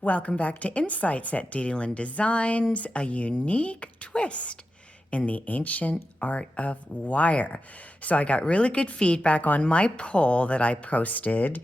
Welcome back to Insights at DDLynn Designs, a unique twist in the ancient art of wire. So I got really good feedback on my poll that I posted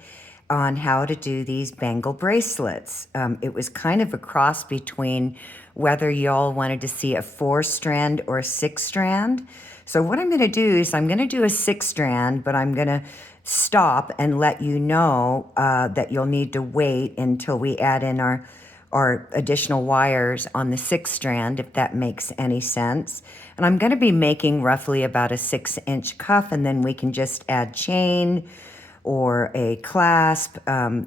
on how to do these bangle bracelets. It was kind of a cross between whether y'all wanted to see a 4-strand or a 6-strand. So what I'm going to do is I'm going to do a 6-strand, but I'm going to stop and let you know that you'll need to wait until we add in our additional wires on the 6-strand, if that makes any sense. And I'm going to be making roughly about a 6-inch cuff, and then we can just add chain or a clasp.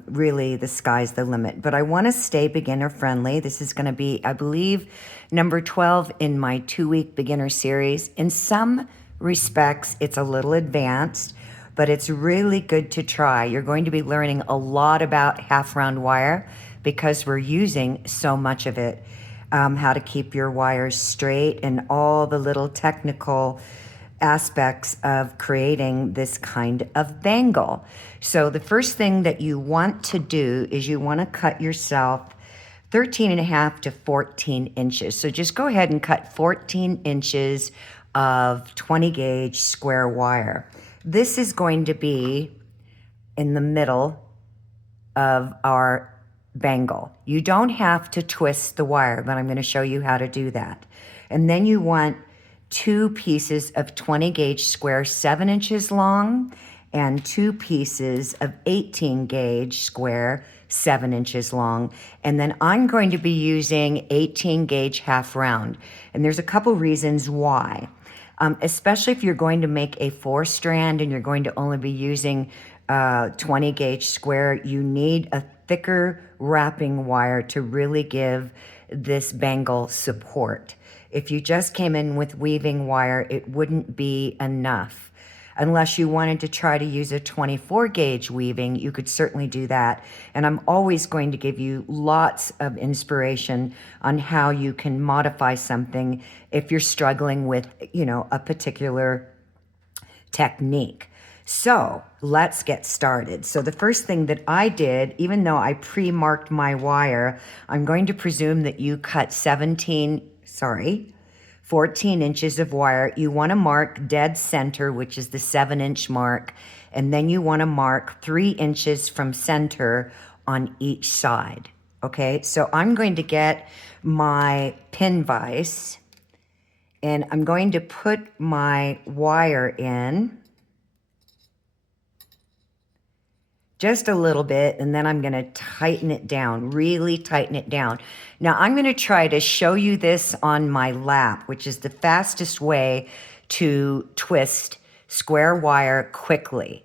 Really, the sky's the limit. But I want to stay beginner friendly. This is going to be, I believe, number 12 in my 2-week beginner series. In some respects, it's a little advanced, but it's really good to try. You're going to be learning a lot about half-round wire because we're using so much of it. How to keep your wires straight and all the little technical aspects of creating this kind of bangle. So the first thing that you want to do is you want to cut yourself 13.5 to 14 inches. So just go ahead and cut 14 inches of 20 gauge square wire. This is going to be in the middle of our bangle. You don't have to twist the wire, but I'm going to show you how to do that. And then you want 2 pieces of 20 gauge square 7 inches long and 2 pieces of 18 gauge square 7 inches long. And then I'm going to be using 18 gauge half round. And there's a couple reasons why. Especially if you're going to make a 4-strand and you're going to only be using 20 gauge square, you need a thicker wrapping wire to really give this bangle support. If you just came in with weaving wire, it wouldn't be enough. Unless you wanted to try to use a 24 gauge weaving, you could certainly do that. And I'm always going to give you lots of inspiration on how you can modify something if you're struggling with, a particular technique. So let's get started. So the first thing that I did, even though I pre-marked my wire, I'm going to presume that you cut 14 inches of wire. You want to mark dead center, which is the 7-inch mark, and then you want to mark 3 inches from center on each side. Okay, so I'm going to get my pin vise, and I'm going to put my wire in just a little bit, and then I'm going to tighten it down, really tighten it down. Now, I'm going to try to show you this on my lap, which is the fastest way to twist square wire quickly.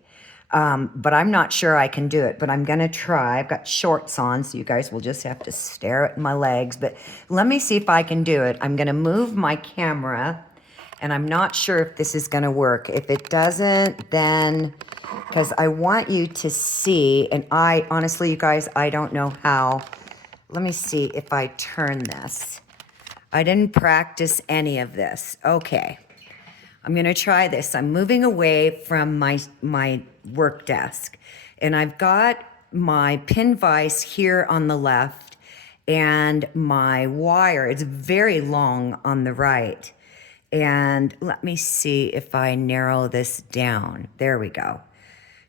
But I'm not sure I can do it, but I'm going to try. I've got shorts on, so you guys will just have to stare at my legs. But let me see if I can do it. I'm going to move my camera, and I'm not sure if this is going to work. If it doesn't, then... because I want you to see, and honestly, you guys, I don't know how. Let me see if I turn this. I didn't practice any of this. Okay, I'm going to try this. I'm moving away from my work desk, and I've got my pin vise here on the left, and my wire, it's very long on the right. And let me see if I narrow this down. There we go.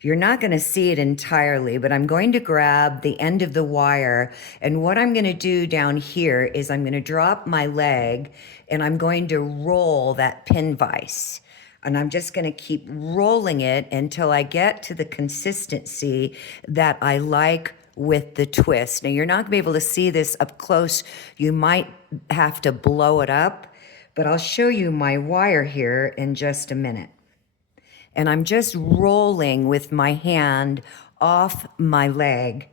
You're not going to see it entirely, but I'm going to grab the end of the wire, and what I'm going to do down here is I'm going to drop my leg, and I'm going to roll that pin vise. And I'm just going to keep rolling it until I get to the consistency that I like with the twist. Now, you're not going to be able to see this up close. You might have to blow it up, but I'll show you my wire here in just a minute. And I'm just rolling with my hand off my leg,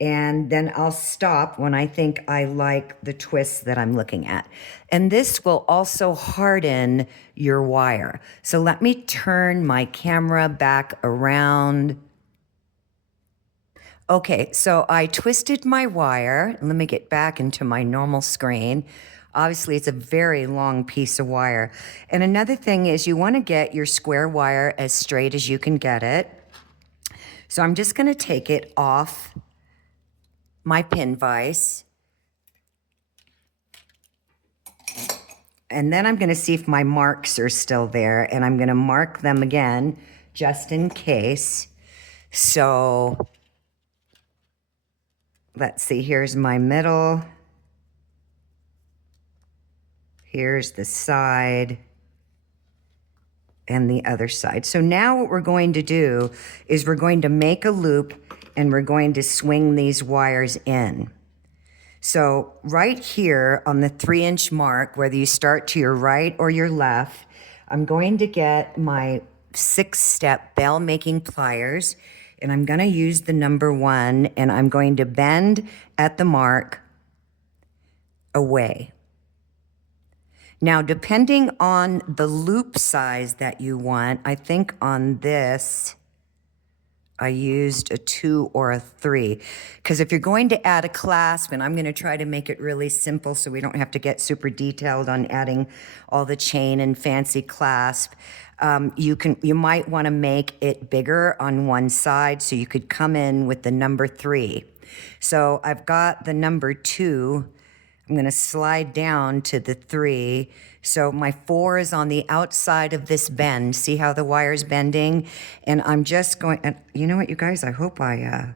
and then I'll stop when I think I like the twist that I'm looking at. And this will also harden your wire. So let me turn my camera back around. Okay, so I twisted my wire. Let me get back into my normal screen. Obviously, it's a very long piece of wire. And another thing is you want to get your square wire as straight as you can get it. So I'm just going to take it off my pin vise. And then I'm going to see if my marks are still there, and I'm going to mark them again just in case. So let's see, here's my middle. Here's the side and the other side. So now what we're going to do is we're going to make a loop and we're going to swing these wires in. So right here on the 3-inch mark, whether you start to your right or your left, I'm going to get my 6-step bell making pliers, and I'm going to use the number 1, and I'm going to bend at the mark away. Now, depending on the loop size that you want, I think on this, I used a 2 or a 3. Because if you're going to add a clasp, and I'm going to try to make it really simple so we don't have to get super detailed on adding all the chain and fancy clasp, you might want to make it bigger on one side, so you could come in with the number 3. So I've got the number 2. I'm going to slide down to the 3. So my 4 is on the outside of this bend. See how the wire's bending? And I'm just going, and you know what, you guys, I hope yeah,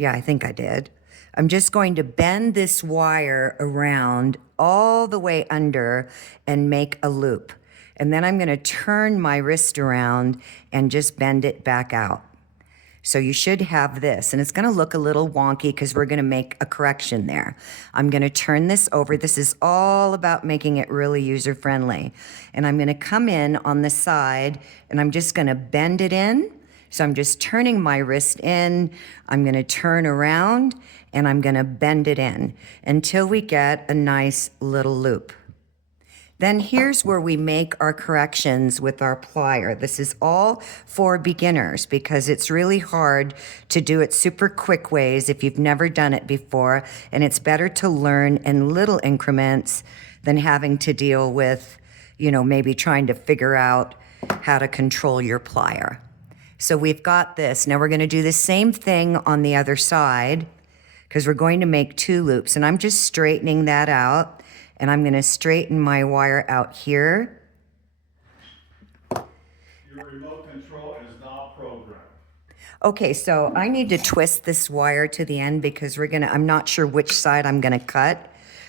I think I did. I'm just going to bend this wire around all the way under and make a loop. And then I'm going to turn my wrist around and just bend it back out. So you should have this, and it's going to look a little wonky because we're going to make a correction there. I'm going to turn this over. This is all about making it really user-friendly. And I'm going to come in on the side, and I'm just going to bend it in. So I'm just turning my wrist in. I'm going to turn around, and I'm going to bend it in until we get a nice little loop. Then here's where we make our corrections with our plier. This is all for beginners because it's really hard to do it super quick ways if you've never done it before, and it's better to learn in little increments than having to deal with, maybe trying to figure out how to control your plier. So we've got this. Now we're going to do the same thing on the other side because we're going to make 2 loops, and I'm just straightening that out. And I'm going to straighten my wire out here. Your remote control is not programmed. Okay, so I need to twist this wire to the end because I'm not sure which side I'm going to cut,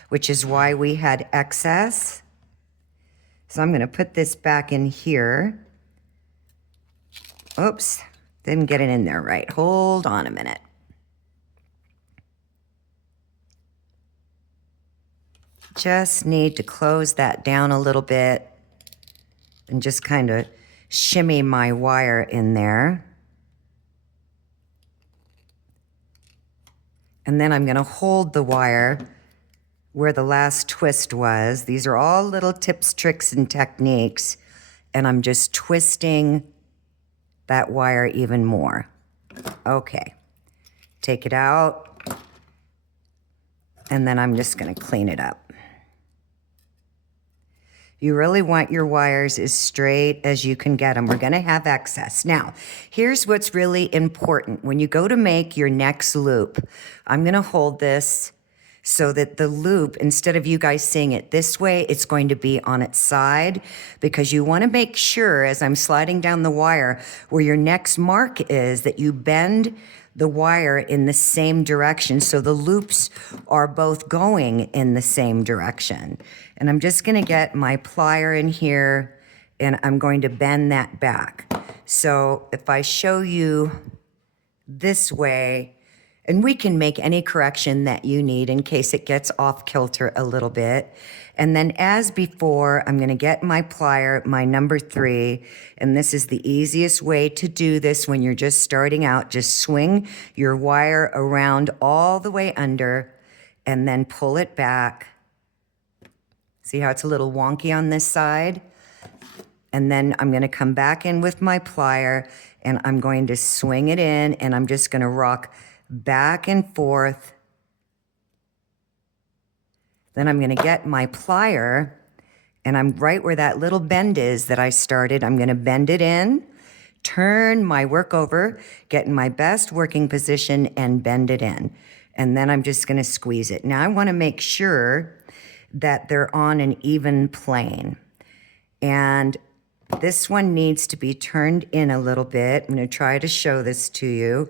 which is why we had excess. So I'm going to put this back in here. Oops, didn't get it in there right. Hold on a minute. Just need to close that down a little bit and just kind of shimmy my wire in there. And then I'm going to hold the wire where the last twist was. These are all little tips, tricks, and techniques. And I'm just twisting that wire even more. Okay, take it out. And then I'm just going to clean it up. You really want your wires as straight as you can get them. We're going to have excess. Now, here's what's really important. When you go to make your next loop, I'm going to hold this so that the loop, instead of you guys seeing it this way, it's going to be on its side, because you want to make sure, as I'm sliding down the wire, where your next mark is, that you bend the wire in the same direction so the loops are both going in the same direction. And I'm just going to get my plier in here and I'm going to bend that back. So if I show you this way, and we can make any correction that you need in case it gets off kilter a little bit. And then as before, I'm going to get my plier, my number 3, and this is the easiest way to do this when you're just starting out. Just swing your wire around all the way under and then pull it back. See how it's a little wonky on this side? And then I'm going to come back in with my plier and I'm going to swing it in, and I'm just going to rock back and forth. Then I'm going to get my plier, and I'm right where that little bend is that I started. I'm going to bend it in, turn my work over, get in my best working position, and bend it in. And then I'm just gonna squeeze it. Now I wanna make sure that they're on an even plane. And this one needs to be turned in a little bit. I'm gonna try to show this to you.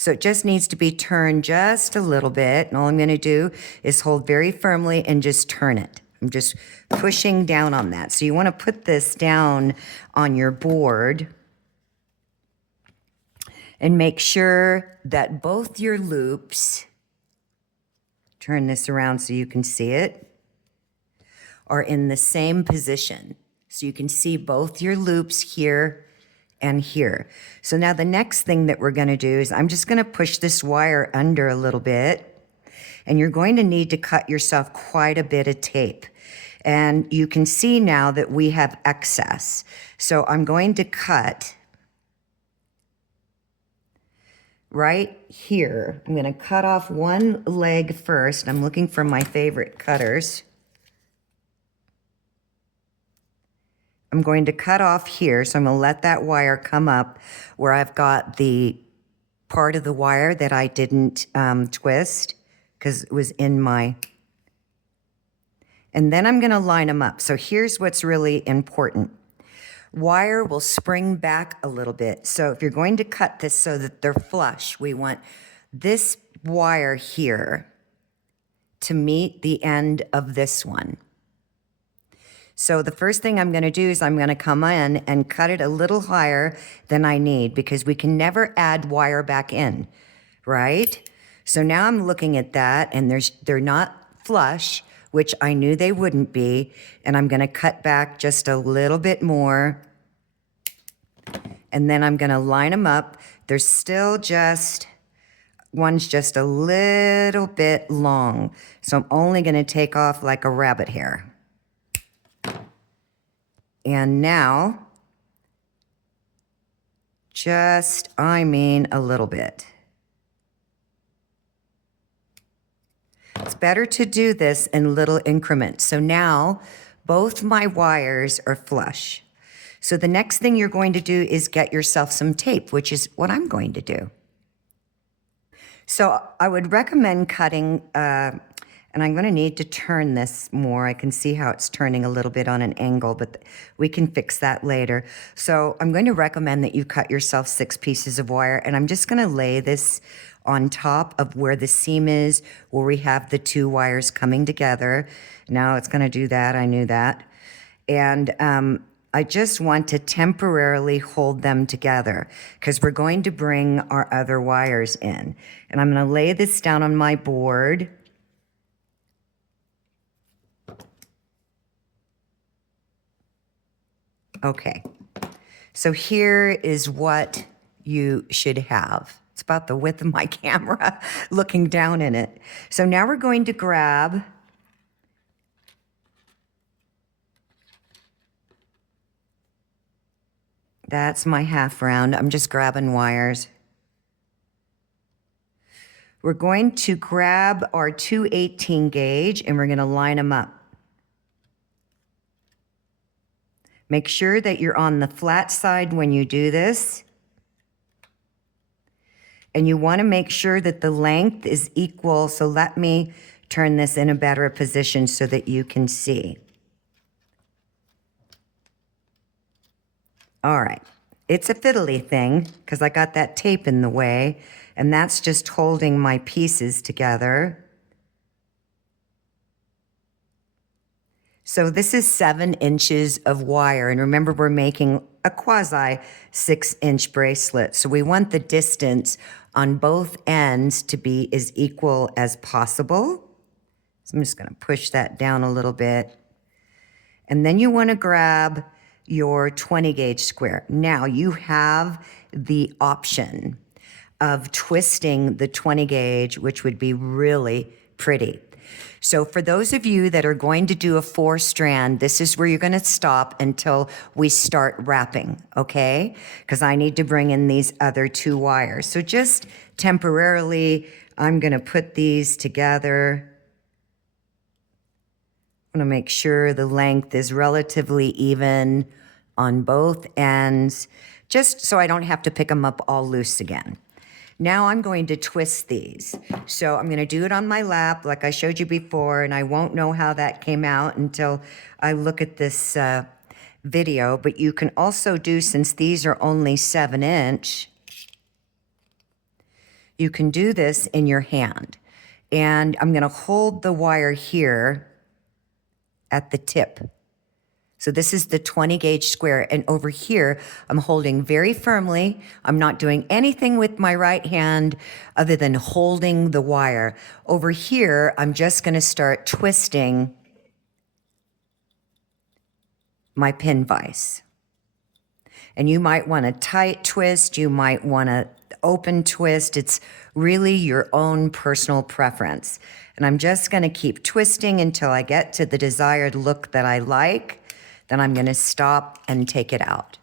So it just needs to be turned just a little bit. And all I'm going to do is hold very firmly and just turn it. I'm just pushing down on that. So you want to put this down on your board and make sure that both your loops, turn this around so you can see it, are in the same position. So you can see both your loops here and here. So now the next thing that we're gonna do is I'm just gonna push this wire under a little bit, and you're going to need to cut yourself quite a bit of tape. And you can see now that we have excess. So I'm going to cut right here. I'm gonna cut off one leg first. I'm looking for my favorite cutters. I'm going to cut off here, so I'm going to let that wire come up where I've got the part of the wire that I didn't twist because it was in my... And then I'm going to line them up. So here's what's really important. Wire will spring back a little bit. So if you're going to cut this so that they're flush, we want this wire here to meet the end of this one. So the first thing I'm going to do is I'm going to come in and cut it a little higher than I need because we can never add wire back in, right? So now I'm looking at that and they're not flush, which I knew they wouldn't be, and I'm going to cut back just a little bit more, and then I'm going to line them up. They're still just, one's just a little bit long, so I'm only going to take off like a rabbit hair. And now, just, I mean, a little bit. It's better to do this in little increments. So now, both my wires are flush. So the next thing you're going to do is get yourself some tape, which is what I'm going to do. So I would recommend cutting, and I'm going to need to turn this more. I can see how it's turning a little bit on an angle, but we can fix that later. So I'm going to recommend that you cut yourself 6 pieces of wire, and I'm just going to lay this on top of where the seam is, where we have the 2 wires coming together. Now it's going to do that. I knew that. And I just want to temporarily hold them together because we're going to bring our other wires in. And I'm going to lay this down on my board. Okay, so here is what you should have. It's about the width of my camera looking down in it. So now we're going to grab that's my half round. I'm just grabbing wires. We're going to grab our 2 18 gauge and we're going to line them up. Make sure that you're on the flat side when you do this. And you want to make sure that the length is equal. So let me turn this in a better position so that you can see. All right. It's a fiddly thing because I got that tape in the way, and that's just holding my pieces together. So this is 7 inches of wire, and remember we're making a quasi 6-inch bracelet. So we want the distance on both ends to be as equal as possible. So I'm just going to push that down a little bit. And then you want to grab your 20 gauge square. Now you have the option of twisting the 20 gauge, which would be really pretty. So for those of you that are going to do a 4-strand, this is where you're going to stop until we start wrapping, okay? Because I need to bring in these other 2 wires. So just temporarily, I'm going to put these together I want to make sure the length is relatively even on both ends, just so I don't have to pick them up all loose again. Now I'm going to twist these. So I'm going to do it on my lap like I showed you before, and I won't know how that came out until I look at this video. But you can also do, since these are only 7-inch, you can do this in your hand. And I'm going to hold the wire here at the tip. So this is the 20 gauge square, and over here, I'm holding very firmly. I'm not doing anything with my right hand other than holding the wire. Over here, I'm just gonna start twisting my pin vise. And you might want a tight twist, you might want a open twist. It's really your own personal preference. And I'm just gonna keep twisting until I get to the desired look that I like. Then I'm gonna stop and take it out.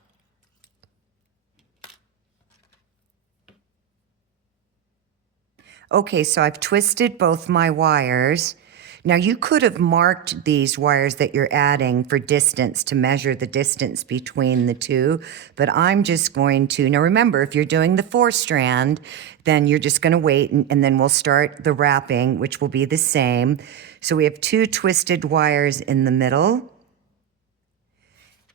Okay, so I've twisted both my wires. Now you could have marked these wires that you're adding for distance to measure the distance between the two, but I'm just going to, now remember, if you're doing the 4-strand, then you're just gonna wait and then we'll start the wrapping, which will be the same. So we have 2 twisted wires in the middle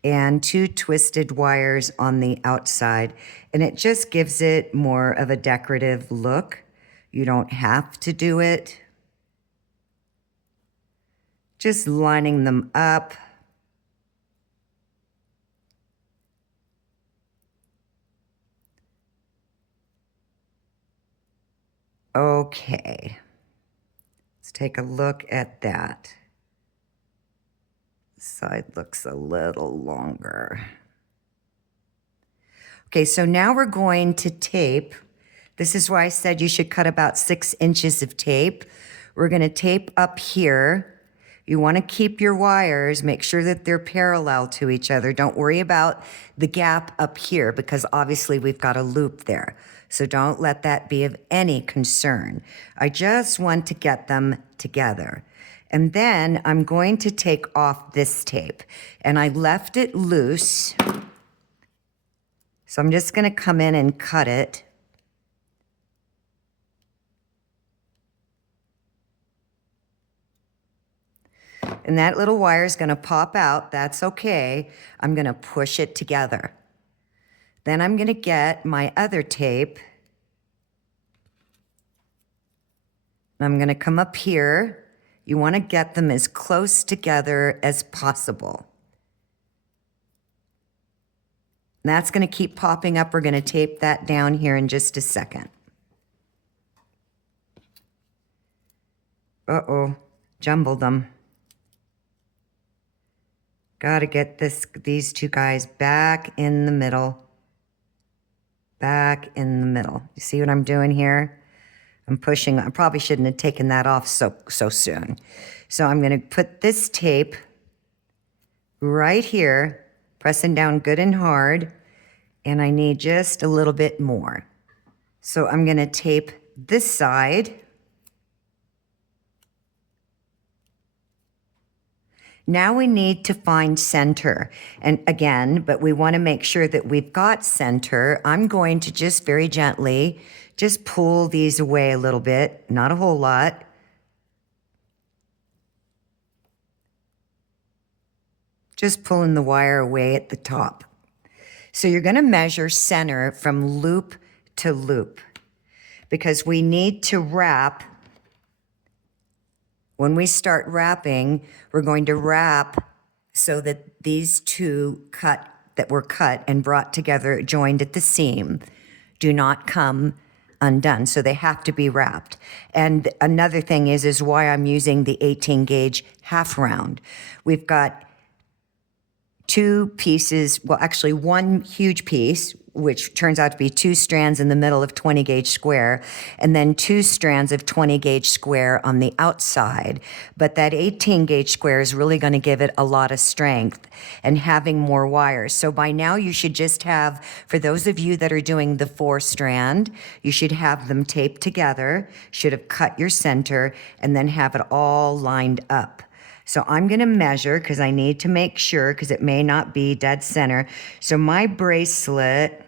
and 2 twisted wires on the outside. And it just gives it more of a decorative look. You don't have to do it. Just lining them up. Okay. Let's take a look at that. Side looks a little longer. Okay, so now we're going to tape. This is why I said you should cut about 6 inches of tape. We're gonna tape up here. You wanna keep your wires, make sure that they're parallel to each other. Don't worry about the gap up here because obviously we've got a loop there. So don't let that be of any concern. I just want to get them together. And then I'm going to take off this tape. And I left it loose. So I'm just gonna come in and cut it. And that little wire is gonna pop out, that's okay. I'm gonna push it together. Then I'm gonna get my other tape. I'm gonna come up here. You want to get them as close together as possible. And that's going to keep popping up. We're going to tape that down here in just a second. Uh-oh, jumbled them. Got to get these 2 guys back in the middle. Back in the middle. You see what I'm doing here? I'm pushing, I probably shouldn't have taken that off so soon. So I'm gonna put this tape right here, pressing down good and hard, and I need just a little bit more. So I'm gonna tape this side. Now we need to find center. And again, but we wanna make sure that we've got center. I'm going to just very gently just pull these away a little bit, not a whole lot. Just pulling the wire away at the top. So you're gonna measure center from loop to loop because we need to wrap. When we start wrapping, we're going to wrap so that these 2 that were cut and brought together, joined at the seam, do not come undone, so they have to be wrapped. And another thing is why I'm using the 18 gauge half round. We've got 2 pieces, well actually 1 huge piece, which turns out to be 2 strands in the middle of 20 gauge square, and then 2 strands of 20 gauge square on the outside. But that 18 gauge square is really gonna give it a lot of strength and having more wires. So by now you should just have, for those of you that are doing the 4-strand, you should have them taped together, should have cut your center, and then have it all lined up. So I'm going to measure because I need to make sure because it may not be dead center. So my bracelet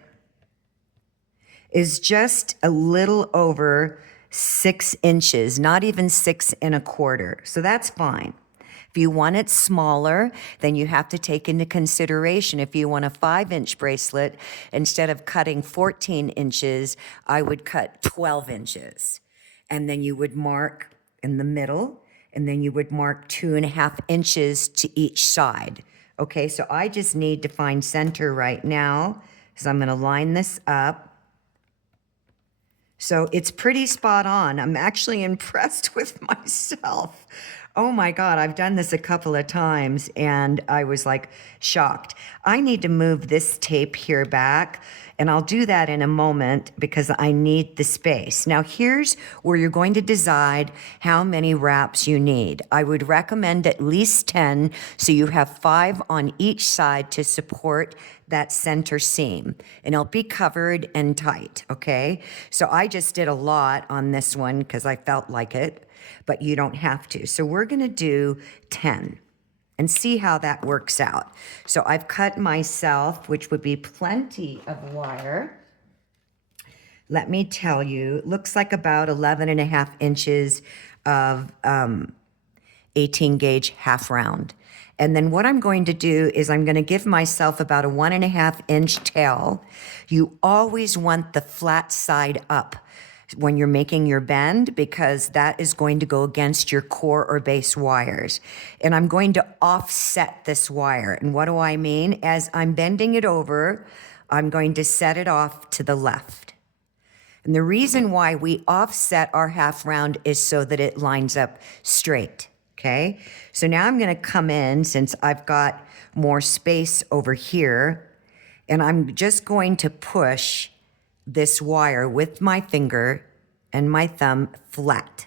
is just a little over 6 inches, not even 6 1/4. So that's fine. If you want it smaller, then you have to take into consideration if you want a 5-inch bracelet, instead of cutting 14 inches, I would cut 12 inches. And then you would mark in the middle, and then you would mark 2.5 inches to each side. Okay, so I just need to find center right now. So I'm gonna line this up. So it's pretty spot on. I'm actually impressed with myself. Oh my God, I've done this a couple of times and I was like shocked. I need to move this tape here back, and I'll do that in a moment because I need the space. Now here's where you're going to decide how many wraps you need. I would recommend at least 10, so you have 5 on each side to support that center seam, and it'll be covered and tight, okay? So I just did a lot on this one because I felt like it, but you don't have to. So we're gonna do 10 and see how that works out. So I've cut myself, which would be plenty of wire. Let me tell you, it looks like about 11.5 inches of 18 gauge half round. And then what I'm going to do is I'm going to give myself about a 1.5 inch tail. You always want the flat side up when you're making your bend, because that is going to go against your core or base wires. And I'm going to offset this wire. And what do I mean? As I'm bending it over, I'm going to set it off to the left. And the reason why we offset our half round is so that it lines up straight. Okay, so now I'm going to come in, since I've got more space over here, and I'm just going to push this wire with my finger and my thumb flat.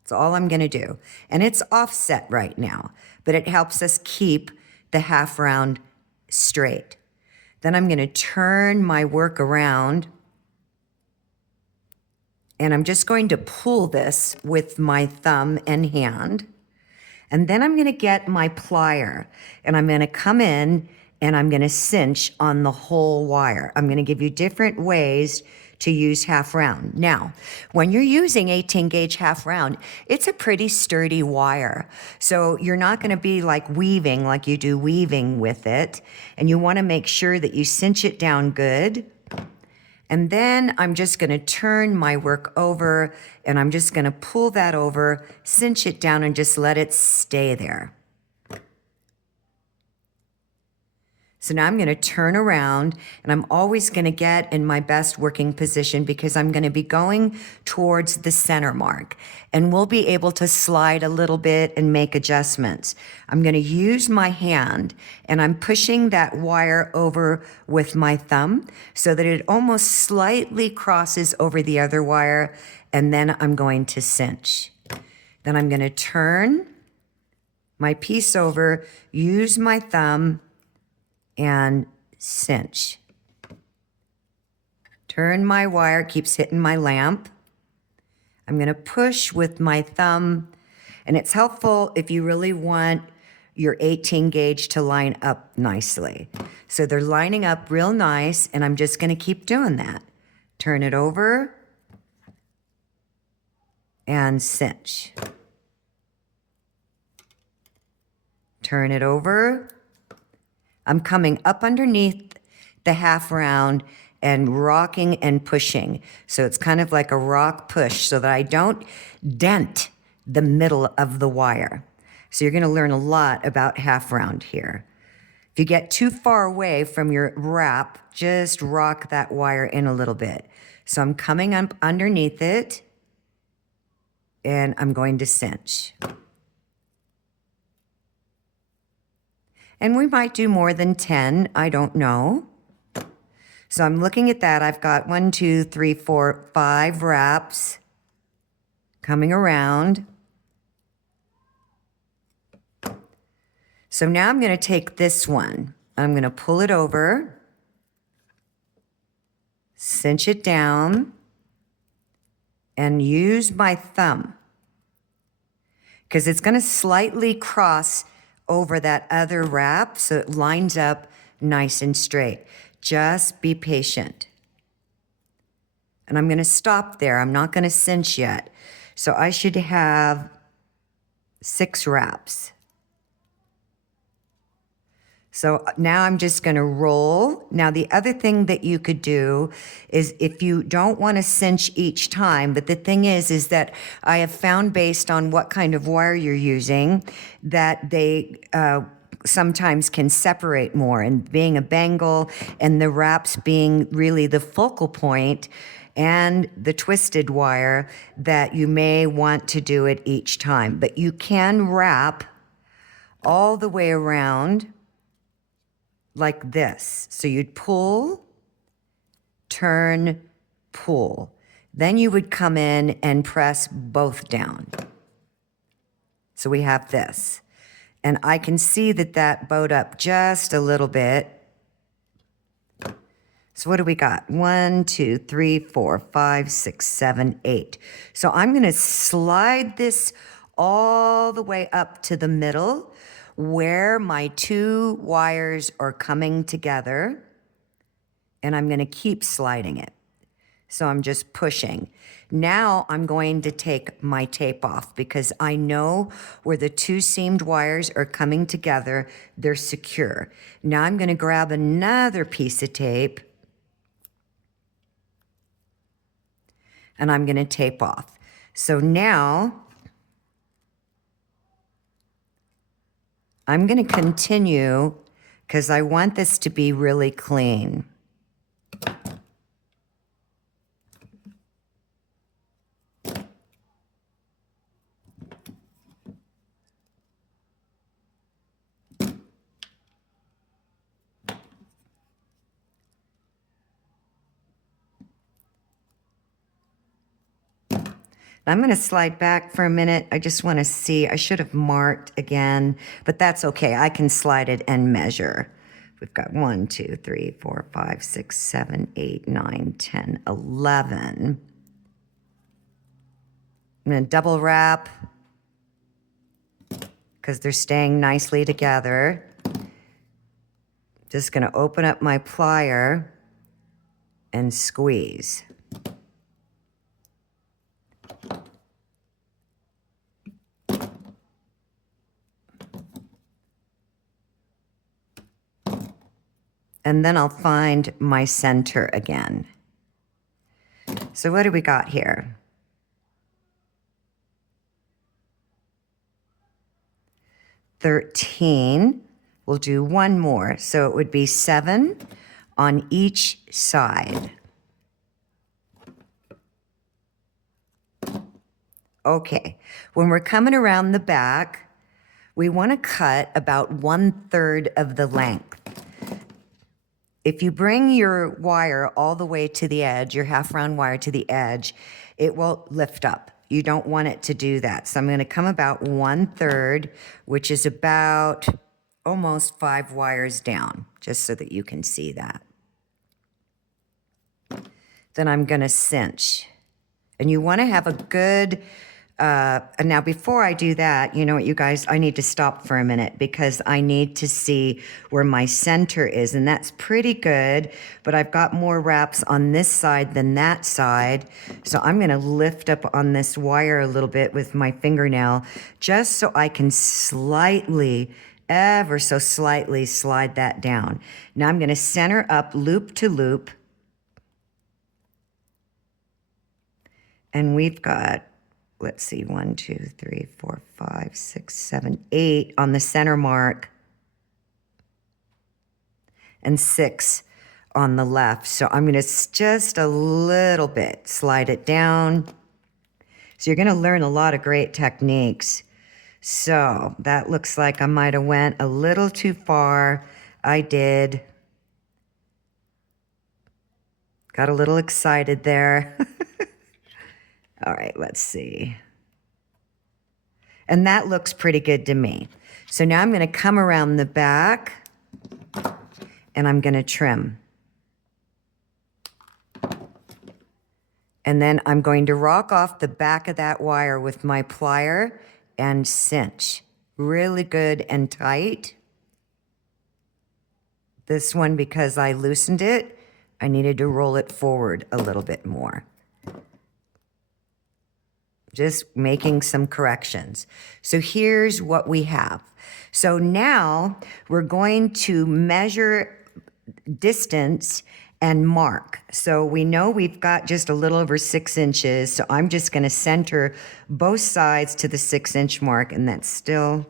That's all I'm going to do. And it's offset right now, but it helps us keep the half round straight. Then I'm going to turn my work around, and I'm just going to pull this with my thumb and hand. And then I'm going to get my plier, and I'm going to come in and I'm going to cinch on the whole wire. I'm going to give you different ways to use half round. Now, when you're using 18 gauge half round, it's a pretty sturdy wire. So you're not going to be like weaving like you do weaving with it. And you want to make sure that you cinch it down good. And then I'm just going to turn my work over, and I'm just going to pull that over, cinch it down, and just let it stay there. So now I'm going to turn around, and I'm always going to get in my best working position because I'm going to be going towards the center mark, and we'll be able to slide a little bit and make adjustments. I'm going to use my hand, and I'm pushing that wire over with my thumb so that it almost slightly crosses over the other wire, and then I'm going to cinch. Then I'm going to turn my piece over, use my thumb, and cinch. Turn my wire, keeps hitting my lamp. I'm going to push with my thumb, and it's helpful if you really want your 18 gauge to line up nicely. So they're lining up real nice, and I'm just going to keep doing that. Turn it over and cinch. Turn it over. I'm coming up underneath the half round and rocking and pushing. So it's kind of like a rock push so that I don't dent the middle of the wire. So you're going to learn a lot about half round here. If you get too far away from your wrap, just rock that wire in a little bit. So I'm coming up underneath it, and I'm going to cinch. And we might do more than 10, I don't know. So I'm looking at that. I've got 1, 2, 3, 4, 5 wraps coming around. So now I'm going to take this one. I'm going to pull it over, cinch it down, and use my thumb. because it's going to slightly cross over that other wrap so it lines up nice and straight. Just be patient. And I'm going to stop there. I'm not going to cinch yet. So I should have 6 wraps. So now I'm just going to roll. Now the other thing that you could do is if you don't want to cinch each time, but the thing is that I have found based on what kind of wire you're using that they sometimes can separate more, and being a bangle and the wraps being really the focal point and the twisted wire, that you may want to do it each time. But you can wrap all the way around like this. So you'd pull, turn, pull. Then you would come in and press both down. So we have this. And I can see that that bowed up just a little bit. So what do we got? 1, 2, 3, 4, 5, 6, 7, 8. So I'm going to slide this all the way up to the middle where my 2 wires are coming together. And I'm going to keep sliding it. So I'm just pushing. Now I'm going to take my tape off because I know where the 2 seamed wires are coming together, they're secure. Now I'm going to grab another piece of tape and I'm going to tape off. So now I'm going to continue because I want this to be really clean. I'm going to slide back for a minute. I just want to see. I should have marked again, but that's okay. I can slide it and measure. We've got 1, 2, 3, 4, 5, 6, 7, 8, 9, 10, 11. I'm going to double wrap because they're staying nicely together. Just going to open up my plier and squeeze. And then I'll find my center again. So what do we got here? 13. We'll do 1 more. So it would be 7 on each side. Okay, when we're coming around the back, we want to cut about 1/3 of the length. If you bring your wire all the way to the edge, your half round wire to the edge, it will lift up. You don't want it to do that. So I'm going to come about 1/3, which is about almost 5 wires down, just so that you can see that. Then I'm going to cinch. And you want to have a good, now before I do that, you know what, you guys, I need to stop for a minute because I need to see where my center is. And that's pretty good, but I've got more wraps on this side than that side. So I'm going to lift up on this wire a little bit with my fingernail just so I can slightly, ever so slightly slide that down. Now I'm going to center up loop to loop. And we've got, let's see, 1, 2, 3, 4, 5, 6, 7, 8 on the center mark. And 6 on the left. So I'm going to just a little bit slide it down. So you're going to learn a lot of great techniques. So that looks like I might have went a little too far. I did. Got a little excited there. All right, let's see. And that looks pretty good to me. So now I'm going to come around the back and I'm going to trim. And then I'm going to rock off the back of that wire with my plier and cinch. Really good and tight. This one, because I loosened it, I needed to roll it forward a little bit more. Just making some corrections. So here's what we have. So now we're going to measure distance and mark. So we know we've got just a little over 6 inches. So I'm just going to center both sides to the 6-inch mark, and that's still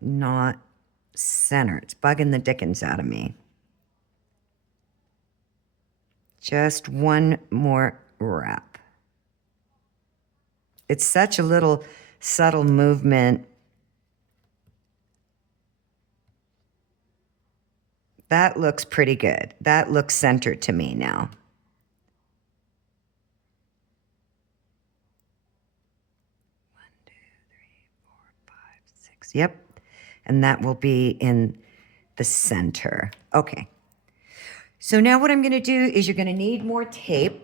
not centered. It's bugging the dickens out of me. Just one more wrap. It's such a little subtle movement. That looks pretty good. That looks centered to me now. One, two, three, four, five, six. Yep. And that will be in the center. Okay. So now what I'm going to do is you're going to need more tape.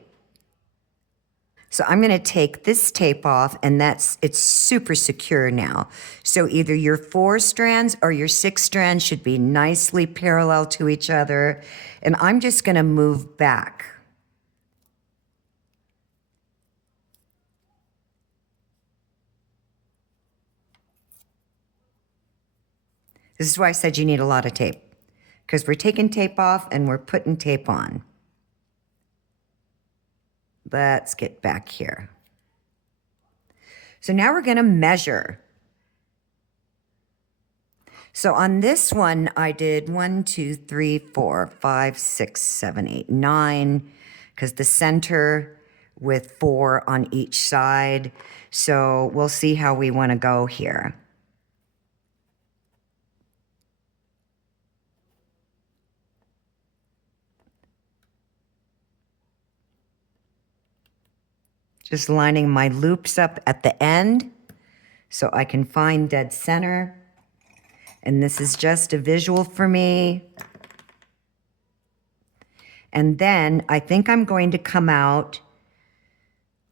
So I'm going to take this tape off, and it's super secure now. So either your 4 strands or your 6 strands should be nicely parallel to each other. And I'm just going to move back. This is why I said you need a lot of tape, because we're taking tape off and we're putting tape on. Let's get back here. So now we're going to measure. So on this one, I did 1, 2, 3, 4, 5, 6, 7, 8, 9, because the center with 4 on each side. So we'll see how we want to go here. Just lining my loops up at the end so I can find dead center. And this is just a visual for me. And then I think I'm going to come out,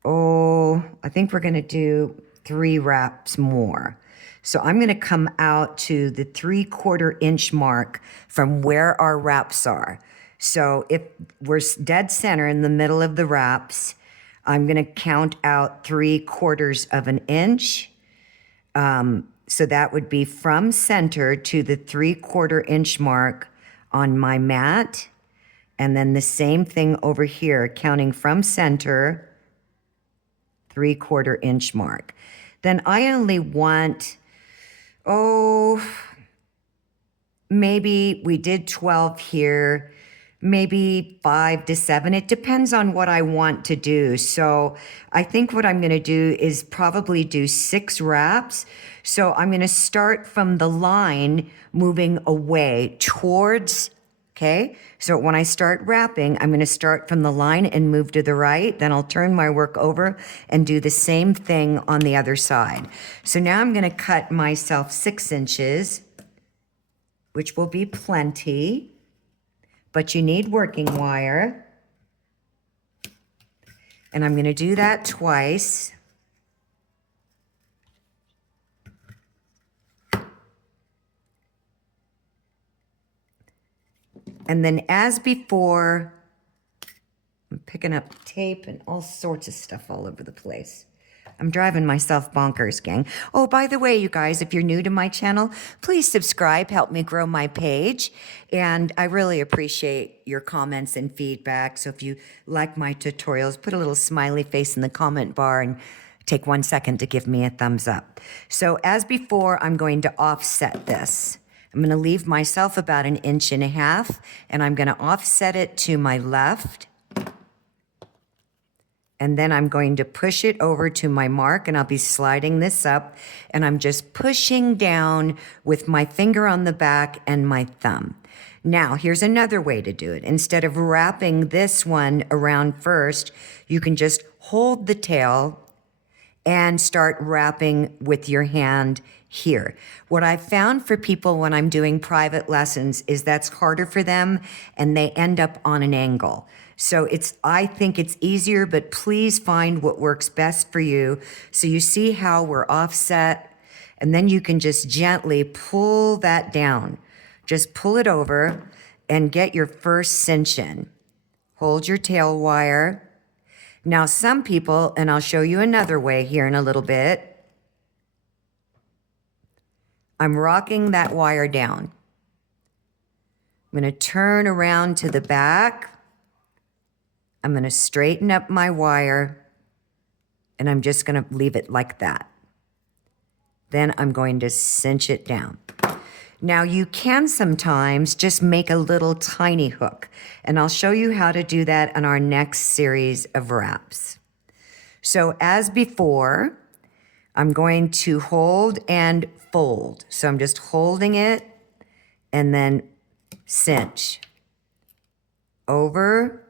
I think we're going to do 3 wraps more. So I'm going to come out to the 3/4 inch mark from where our wraps are. So if we're dead center in the middle of the wraps, I'm going to count out 3/4 of an inch. So that would be from center to the 3/4 inch mark on my mat. And then the same thing over here, counting from center, 3/4 inch mark. Then I only want, maybe we did 12 here, maybe 5 to 7. It depends on what I want to do. So I think what I'm going to do is probably do 6 wraps. So I'm going to start from the line moving away towards, okay? So when I start wrapping, I'm going to start from the line and move to the right. Then I'll turn my work over and do the same thing on the other side. So now I'm going to cut myself 6 inches, which will be plenty. But you need working wire. And I'm going to do that twice. And then as before, I'm picking up tape and all sorts of stuff all over the place. I'm driving myself bonkers, gang. Oh, by the way, you guys, if you're new to my channel, please subscribe, help me grow my page. And I really appreciate your comments and feedback. So if you like my tutorials, put a little smiley face in the comment bar and take 1 second to give me a thumbs up. So as before, I'm going to offset this. I'm going to leave myself about 1.5 inches, and I'm going to offset it to my left. And then I'm going to push it over to my mark, and I'll be sliding this up, and I'm just pushing down with my finger on the back and my thumb. Now, here's another way to do it. Instead of wrapping this one around first, you can just hold the tail and start wrapping with your hand here. What I've found for people when I'm doing private lessons is that's harder for them, and they end up on an angle. So I think it's easier, but please find what works best for you. So you see how we're offset. And then you can just gently pull that down. Just pull it over and get your first cinch in. Hold your tail wire. Now some people, and I'll show you another way here in a little bit, I'm rocking that wire down. I'm going to turn around to the back. I'm going to straighten up my wire, and I'm just going to leave it like that. Then I'm going to cinch it down. Now you can sometimes just make a little tiny hook, and I'll show you how to do that in our next series of wraps. So as before, I'm going to hold and fold. So I'm just holding it and then cinch. Over.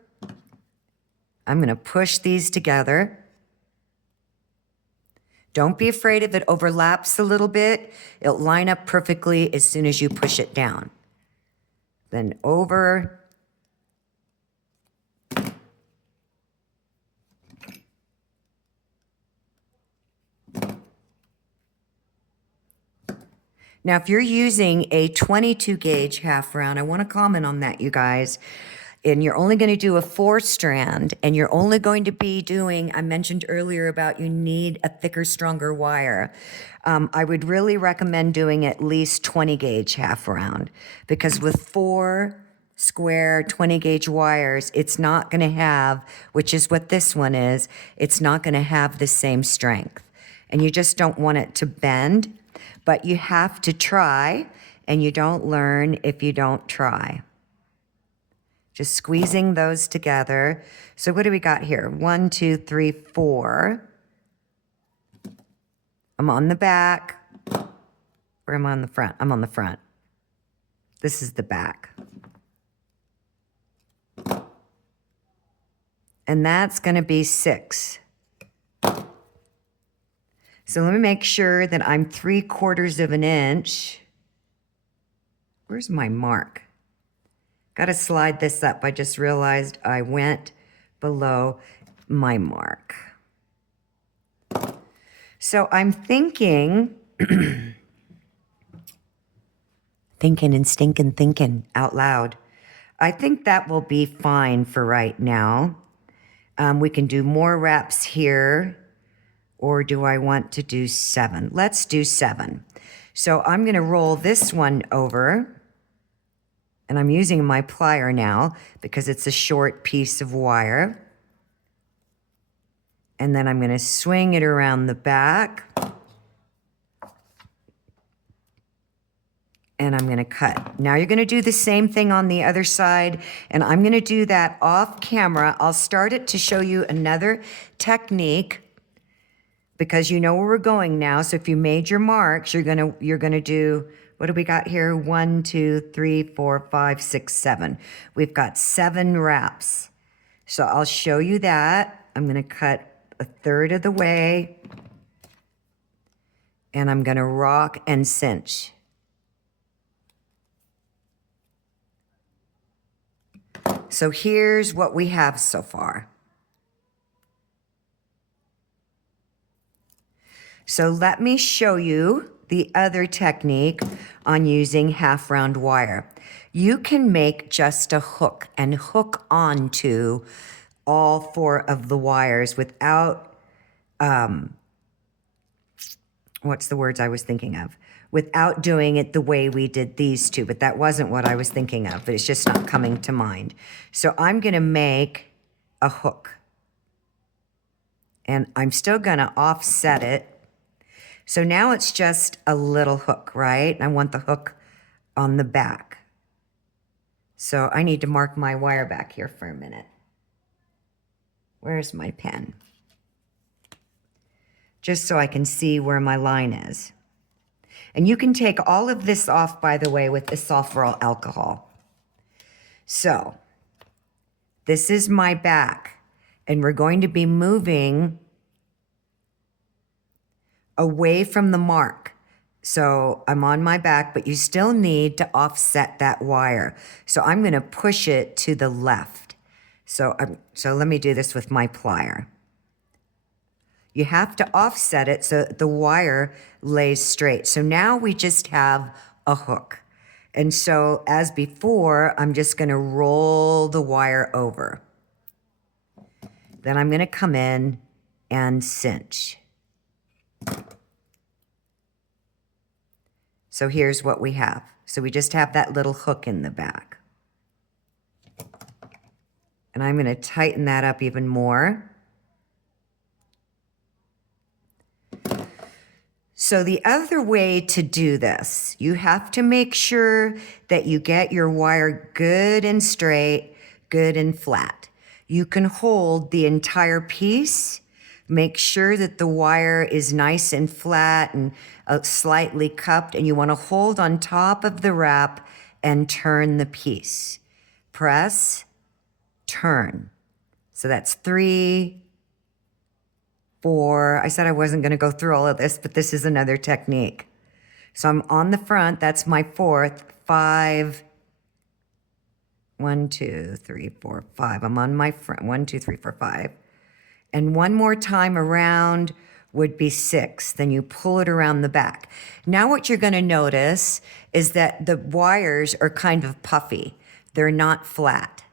I'm going to push these together. Don't be afraid if it overlaps a little bit. It'll line up perfectly as soon as you push it down. Then over. Now, if you're using a 22 gauge half round, I want to comment on that, you guys. And you're only going to do a 4-strand, and you're only going to be doing, I mentioned earlier about you need a thicker, stronger wire. I would really recommend doing at least 20 gauge half round, because with 4 square 20 gauge wires, it's not going to have, which is what this one is, it's not going to have the same strength. And you just don't want it to bend, but you have to try, and you don't learn if you don't try. Just squeezing those together. So what do we got here? 1, 2, 3, 4. I'm on the back. Or am I on the front? I'm on the front. This is the back. And that's going to be 6. So let me make sure that I'm 3/4 of an inch. Where's my mark? Got to slide this up. I just realized I went below my mark. So I'm thinking, thinking out loud. I think that will be fine for right now. We can do more reps here, or do I want to do 7? Let's do 7. So I'm going to roll this one over. And I'm using my plier now because it's a short piece of wire. And then I'm going to swing it around the back. And I'm going to cut. Now you're going to do the same thing on the other side. And I'm going to do that off camera. I'll start it to show you another technique, because you know where we're going now. So if you made your marks, you're going to do, what do we got here? 1, 2, 3, 4, 5, 6, 7. We've got 7 wraps. So I'll show you that. I'm going to cut 1/3 of the way. And I'm going to rock and cinch. So here's what we have so far. So let me show you the other technique on using half round wire. You can make just a hook and hook onto all 4 of the wires without, what's the words I was thinking of? Without doing it the way we did these 2, but that wasn't what I was thinking of, but it's just not coming to mind. So I'm going to make a hook. And I'm still going to offset it. So now it's just a little hook, right? I want the hook on the back. So I need to mark my wire back here for a minute. Where's my pen? Just so I can see where my line is. And you can take all of this off, by the way, with the sulfuryl alcohol. So this is my back, and we're going to be moving away from the mark. So I'm on my back, but you still need to offset that wire. So I'm going to push it to the left. So let me do this with my plier. You have to offset it so the wire lays straight. So now we just have a hook. And so as before, I'm just going to roll the wire over. Then I'm going to come in and cinch. So here's what we have. So we just have that little hook in the back. And I'm going to tighten that up even more. So the other way to do this, you have to make sure that you get your wire good and straight, good and flat. You can hold the entire piece. Make sure that the wire is nice and flat and slightly cupped, and you want to hold on top of the wrap and turn the piece. Press, turn. So that's 3, 4. I said I wasn't going to go through all of this, but this is another technique. So I'm on the front. That's my 4th. 5. 1, 2, 3, 4, 5. I'm on my front. 1, 2, 3, 4, 5. And one more time around would be 6. Then you pull it around the back. Now what you're going to notice is that the wires are kind of puffy. They're not flat.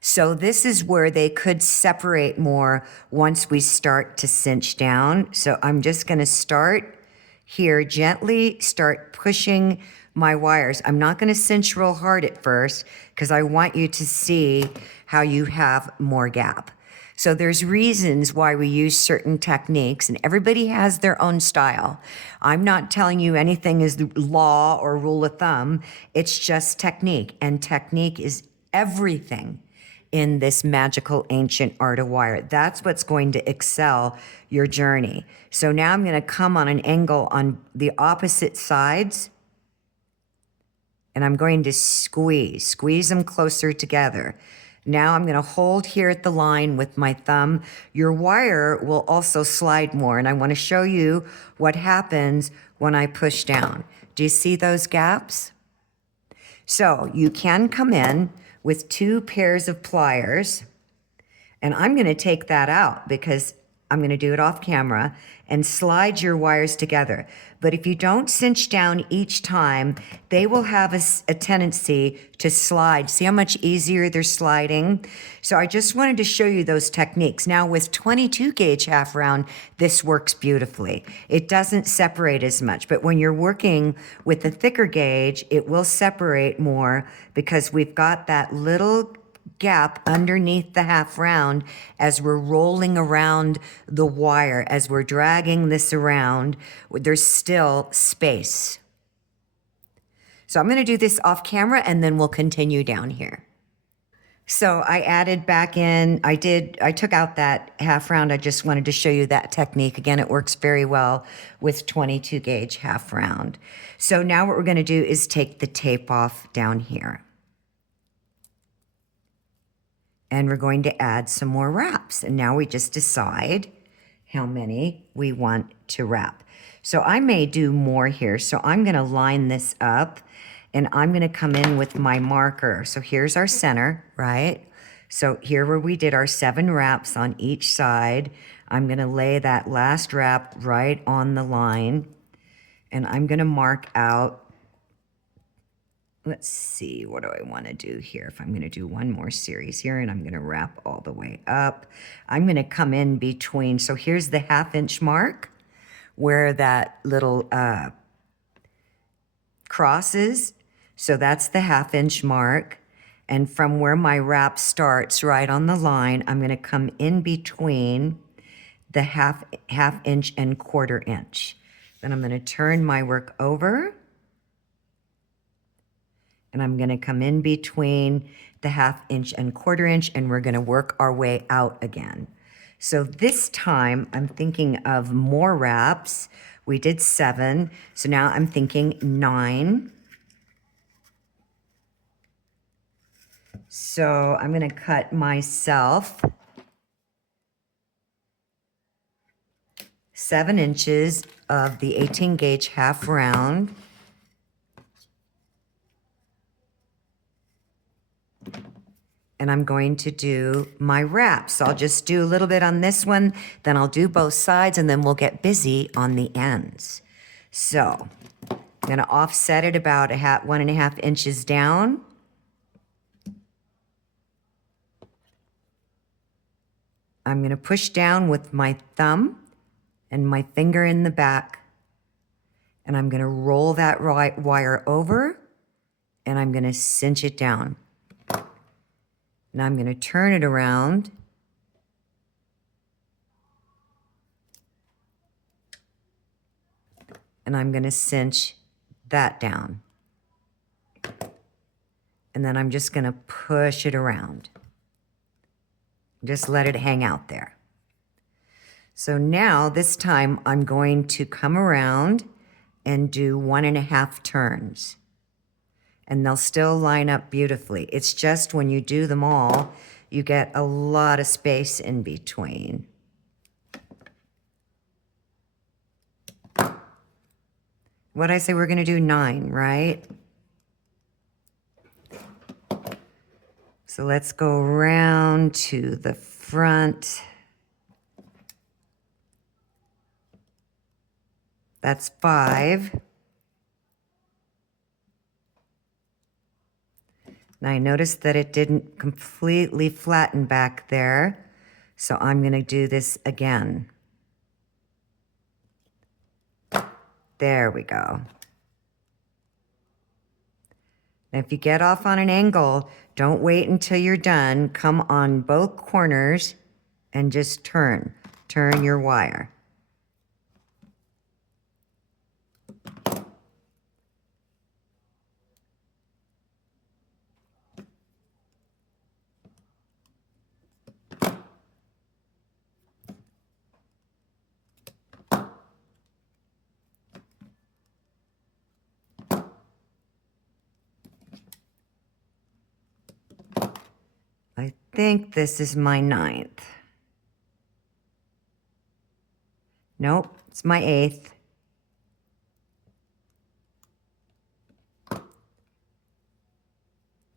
So this is where they could separate more once we start to cinch down. So I'm just going to start here, gently start pushing my wires. I'm not going to cinch real hard at first because I want you to see how you have more gap. So there's reasons why we use certain techniques, and everybody has their own style. I'm not telling you anything is the law or rule of thumb. It's just technique, and technique is everything in this magical ancient art of wire. That's what's going to excel your journey. So now I'm going to come on an angle on the opposite sides, and I'm going to squeeze them closer together. Now I'm going to hold here at the line with my thumb. Your wire will also slide more, and I want to show you what happens when I push down. Do you see those gaps? So you can come in with 2 pairs of pliers, and I'm going to take that out because I'm going to do it off camera, and slide your wires together. But if you don't cinch down each time, they will have a tendency to slide. See how much easier they're sliding? So I just wanted to show you those techniques. Now with 22 gauge half round, this works beautifully. It doesn't separate as much, but when you're working with a thicker gauge, it will separate more because we've got that little gap underneath the half round as we're rolling around the wire, as we're dragging this around, there's still space. So I'm going to do this off camera and then we'll continue down here. So I added back in, I took out that half round. I just wanted to show you that technique. Again, it works very well with 22 gauge half round. So now what we're going to do is take the tape off down here. And we're going to add some more wraps. And now we just decide how many we want to wrap. So I may do more here. So I'm going to line this up and I'm going to come in with my marker. So here's our center, right? So here where we did our 7 wraps on each side, I'm going to lay that last wrap right on the line. And I'm going to mark out. Let's see, what do I want to do here? If I'm going to do one more series here, and I'm going to wrap all the way up. I'm going to come in between. So here's the 1/2 inch mark where that little cross is. So that's the 1/2 inch mark. And from where my wrap starts, right on the line, I'm going to come in between the half inch and 1/4 inch. Then I'm going to turn my work over. And I'm going to come in between the 1/2 inch and 1/4 inch, and we're going to work our way out again. So this time I'm thinking of more wraps. We did 7, so now I'm thinking 9. So I'm going to cut myself 7 inches of the 18 gauge half round. and I'm going to do my wrap. So I'll just do a little bit on this one, then I'll do both sides, and then we'll get busy on the ends. So I'm gonna offset it about 1.5 inches down. I'm gonna push down with my thumb and my finger in the back, and I'm gonna roll that wire over, and I'm gonna cinch it down. Now I'm gonna turn it around, and I'm gonna cinch that down. And then I'm just gonna push it around. Just let it hang out there. So now, this time, I'm going to come around and do 1.5 turns. And they'll still line up beautifully. It's just when you do them all, you get a lot of space in between. What'd I say? We're gonna do 9, right? So let's go around to the front. That's 5. Now I noticed that it didn't completely flatten back there, so I'm going to do this again. There we go. Now if you get off on an angle, don't wait until you're done. Come on both corners and just turn your wire. I think this is my 9th. Nope, it's my 8th.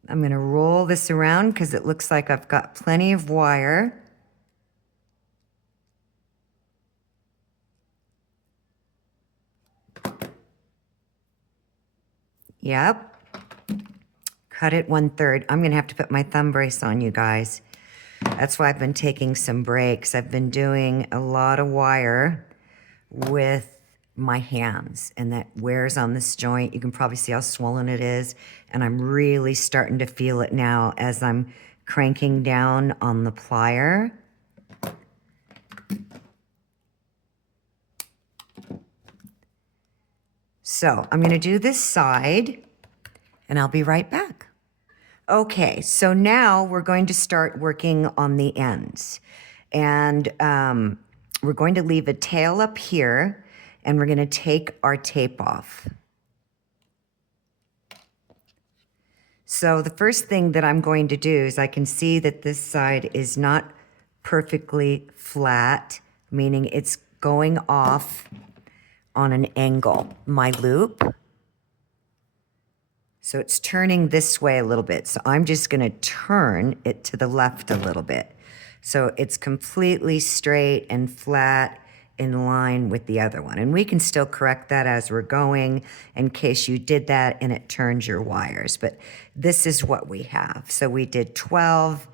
I'm going to roll this around because it looks like I've got plenty of wire. Yep. Cut it 1/3. I'm going to have to put my thumb brace on, you guys. That's why I've been taking some breaks. I've been doing a lot of wire with my hands, and that wears on this joint. You can probably see how swollen it is, and I'm really starting to feel it now as I'm cranking down on the plier. So I'm going to do this side, and I'll be right back. Okay, so now we're going to start working on the ends. And we're going to leave a tail up here, and we're going to take our tape off. So the first thing that I'm going to do is I can see that this side is not perfectly flat, meaning it's going off on an angle, my loop. So it's turning this way a little bit. So I'm just going to turn it to the left a little bit. So it's completely straight and flat in line with the other one. And we can still correct that as we're going in case you did that and it turns your wires. But this is what we have. So we did 12,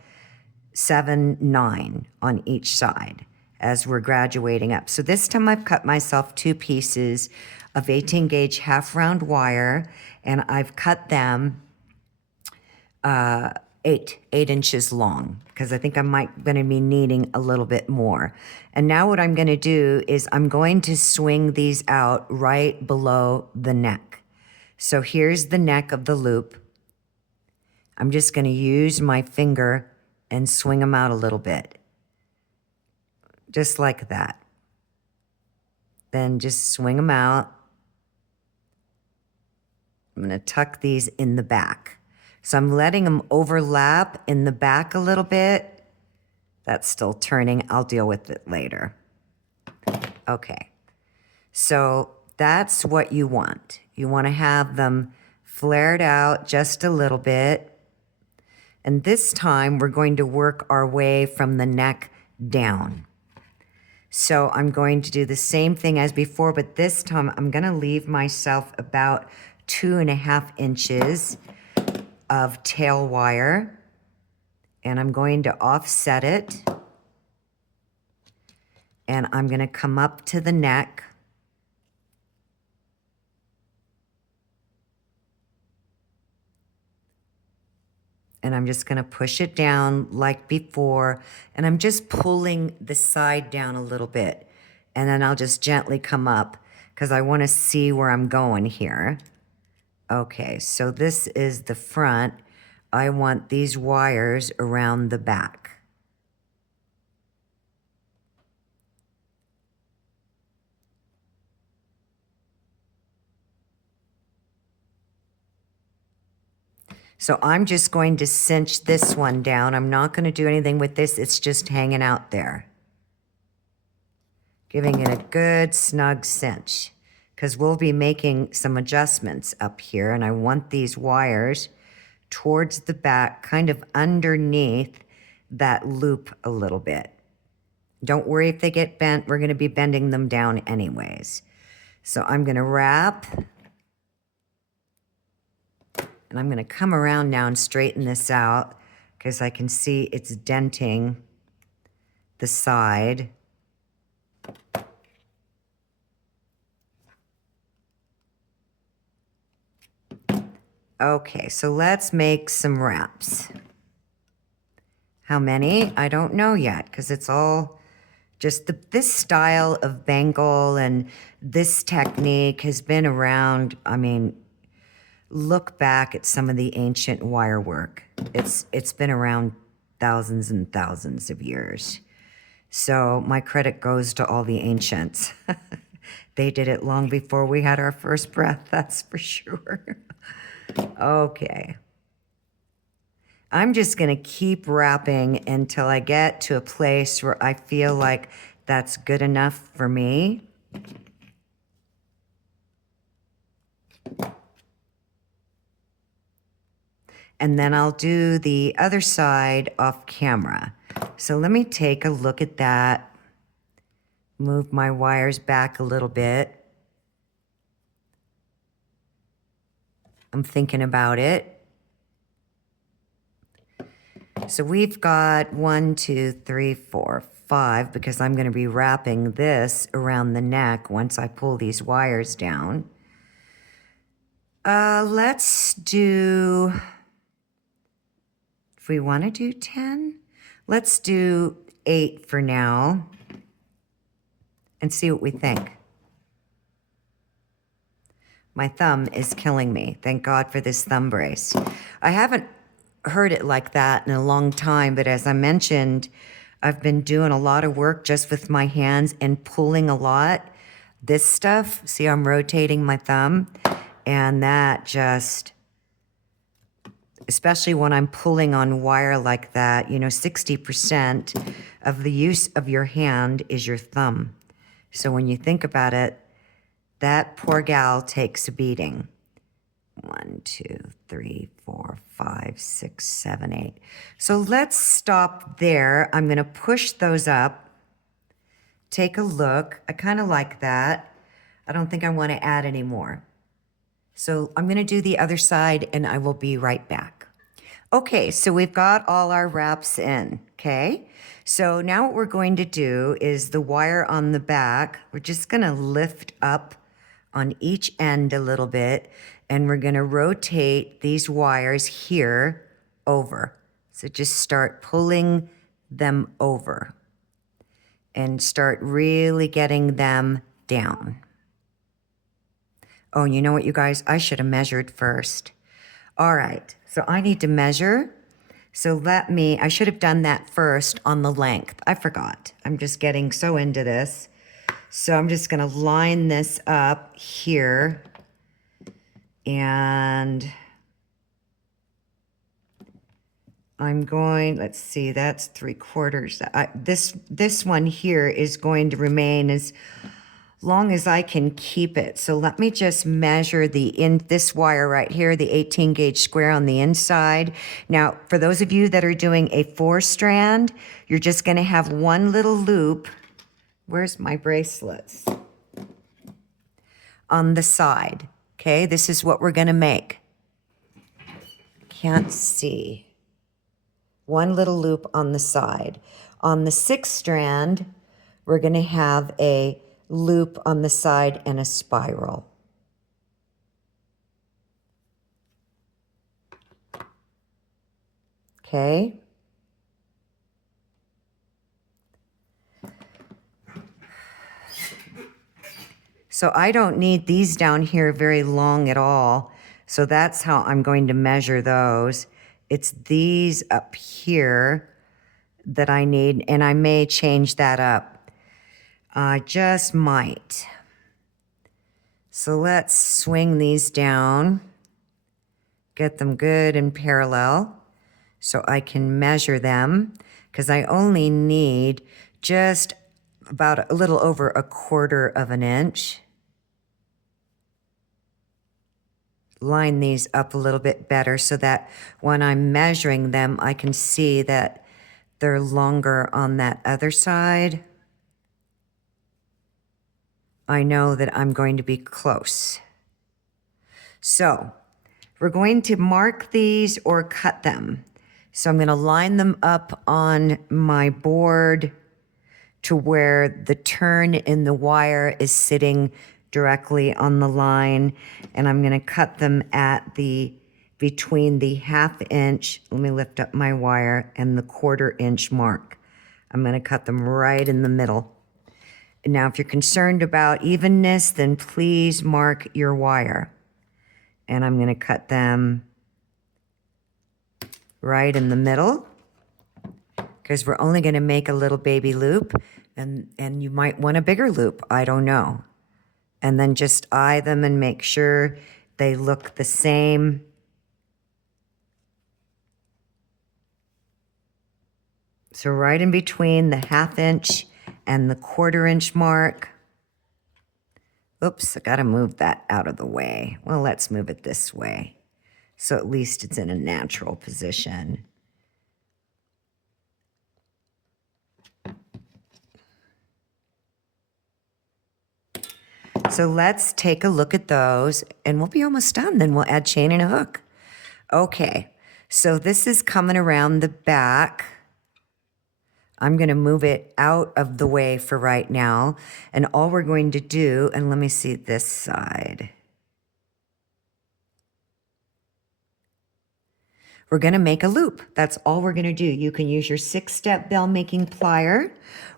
7, 9 on each side as we're graduating up. So this time I've cut myself 2 pieces of 18 gauge half round wire, and I've cut them 8 inches long, because I think I might gonna be needing a little bit more. And now what I'm gonna do is I'm going to swing these out right below the neck. So here's the neck of the loop. I'm just gonna use my finger and swing them out a little bit. Just like that. Then just swing them out. I'm going to tuck these in the back. So I'm letting them overlap in the back a little bit. That's still turning. I'll deal with it later. Okay. So that's what you want. You want to have them flared out just a little bit. And this time we're going to work our way from the neck down. So I'm going to do the same thing as before, but this time I'm gonna leave myself about 2.5 inches of tail wire, and I'm going to offset it, and I'm gonna come up to the neck, and I'm just gonna push it down like before, and I'm just pulling the side down a little bit, and then I'll just gently come up because I wanna see where I'm going here. Okay, so this is the front. I want these wires around the back. So I'm just going to cinch this one down. I'm not going to do anything with this. It's just hanging out there. Giving it a good snug cinch, because we'll be making some adjustments up here, and I want these wires towards the back, kind of underneath that loop a little bit. Don't worry if they get bent. We're going to be bending them down anyways. So I'm going to wrap, and I'm going to come around now and straighten this out because I can see it's denting the side. Okay, so let's make some wraps. How many? I don't know yet because it's all just this style of bangle and this technique has been around. I mean, look back at some of the ancient wire work. It's been around thousands and thousands of years. So my credit goes to all the ancients. They did it long before we had our first breath, that's for sure. Okay. I'm just gonna keep wrapping until I get to a place where I feel like that's good enough for me. And then I'll do the other side off camera. So let me take a look at that. Move my wires back a little bit. I'm thinking about it. So we've got 1, 2, 3, 4, 5, because I'm going to be wrapping this around the neck once I pull these wires down. Let's do, if we want to do 10, let's do 8 for now and see what we think. My thumb is killing me. Thank God for this thumb brace. I haven't heard it like that in a long time, but as I mentioned, I've been doing a lot of work just with my hands and pulling a lot. This stuff, see, I'm rotating my thumb, and that just, especially when I'm pulling on wire like that, you know, 60% of the use of your hand is your thumb. So when you think about it, that poor gal takes a beating. 1, 2, 3, 4, 5, 6, 7, 8. So let's stop there. I'm going to push those up. Take a look. I kind of like that. I don't think I want to add any more. So I'm going to do the other side and I will be right back. Okay, so we've got all our wraps in, okay? So now what we're going to do is the wire on the back, we're just going to lift up on each end a little bit, and we're going to rotate these wires here over. So just start pulling them over and start really getting them down. Oh, you know what, you guys? I should have measured first. All right, so I need to measure. So I should have done that first on the length. I forgot. I'm just getting so into this. So I'm just going to line this up here, and I'm going, let's see, that's 3/4. This one here is going to remain as long as I can keep it. So let me just measure this wire right here, the 18 gauge square on the inside. Now, for those of you that are doing a 4-strand, you're just gonna have one little loop. Where's my bracelets? On the side, okay? This is what we're gonna make. Can't see. One little loop on the side. On the 6-strand, we're gonna have a loop on the side and a spiral. Okay? So I don't need these down here very long at all. So that's how I'm going to measure those. It's these up here that I need, and I may change that up. I just might. So let's swing these down, get them good and parallel so I can measure them, because I only need just about a little over 1/4 of an inch. Line these up a little bit better so that when I'm measuring them, I can see that they're longer on that other side. I know that I'm going to be close. So we're going to mark these or cut them. So I'm going to line them up on my board to where the turn in the wire is sitting directly on the line, and I'm going to cut them at between the 1/2 inch, let me lift up my wire, and the 1/4 inch mark. I'm going to cut them right in the middle. Now, if you're concerned about evenness, then please mark your wire. And I'm going to cut them right in the middle, because we're only going to make a little baby loop, and you might want a bigger loop, I don't know. And then just eye them and make sure they look the same. So right in between the 1/2 inch and the 1/4 inch mark. Oops, I gotta move that out of the way. Well, let's move it this way, so at least it's in a natural position. So let's take a look at those, and we'll be almost done. Then we'll add chain and a hook. Okay, so this is coming around the back. I'm going to move it out of the way for right now. And all we're going to do, and let me see this side. We're going to make a loop. That's all we're going to do. You can use your 6-step bell making plier,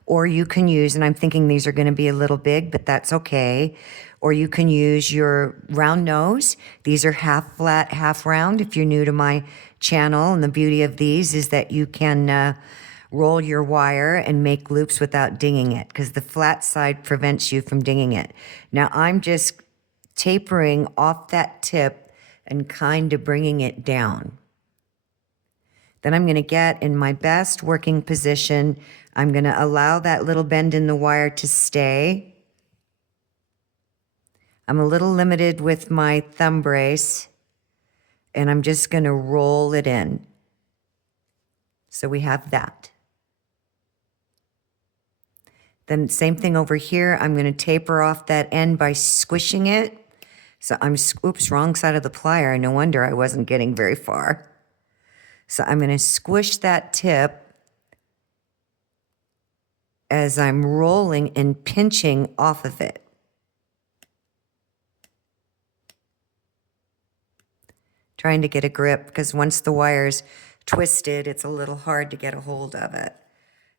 or you can use, and I'm thinking these are going to be a little big, but that's okay. Or you can use your round nose. These are half flat, half round if you're new to my channel. And the beauty of these is that you can roll your wire and make loops without dinging it, because the flat side prevents you from dinging it. Now I'm just tapering off that tip and kind of bringing it down. Then I'm going to get in my best working position. I'm going to allow that little bend in the wire to stay. I'm a little limited with my thumb brace, and I'm just going to roll it in. So we have that. Then same thing over here. I'm going to taper off that end by squishing it. So oops, wrong side of the plier. No wonder I wasn't getting very far. So I'm going to squish that tip as I'm rolling and pinching off of it. Trying to get a grip, because once the wire's twisted, it's a little hard to get a hold of it.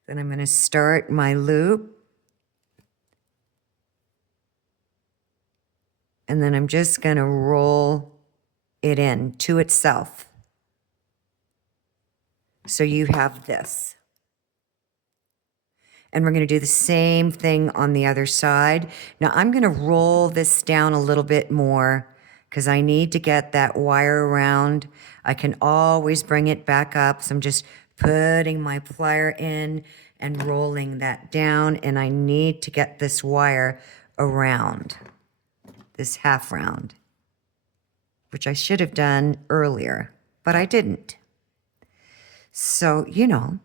Then I'm going to start my loop. And then I'm just going to roll it in to itself. So you have this. And we're going to do the same thing on the other side. Now I'm going to roll this down a little bit more, because I need to get that wire around. I can always bring it back up. So I'm just putting my plier in and rolling that down. And I need to get this wire around, this half round, which I should have done earlier, but I didn't. So, you know,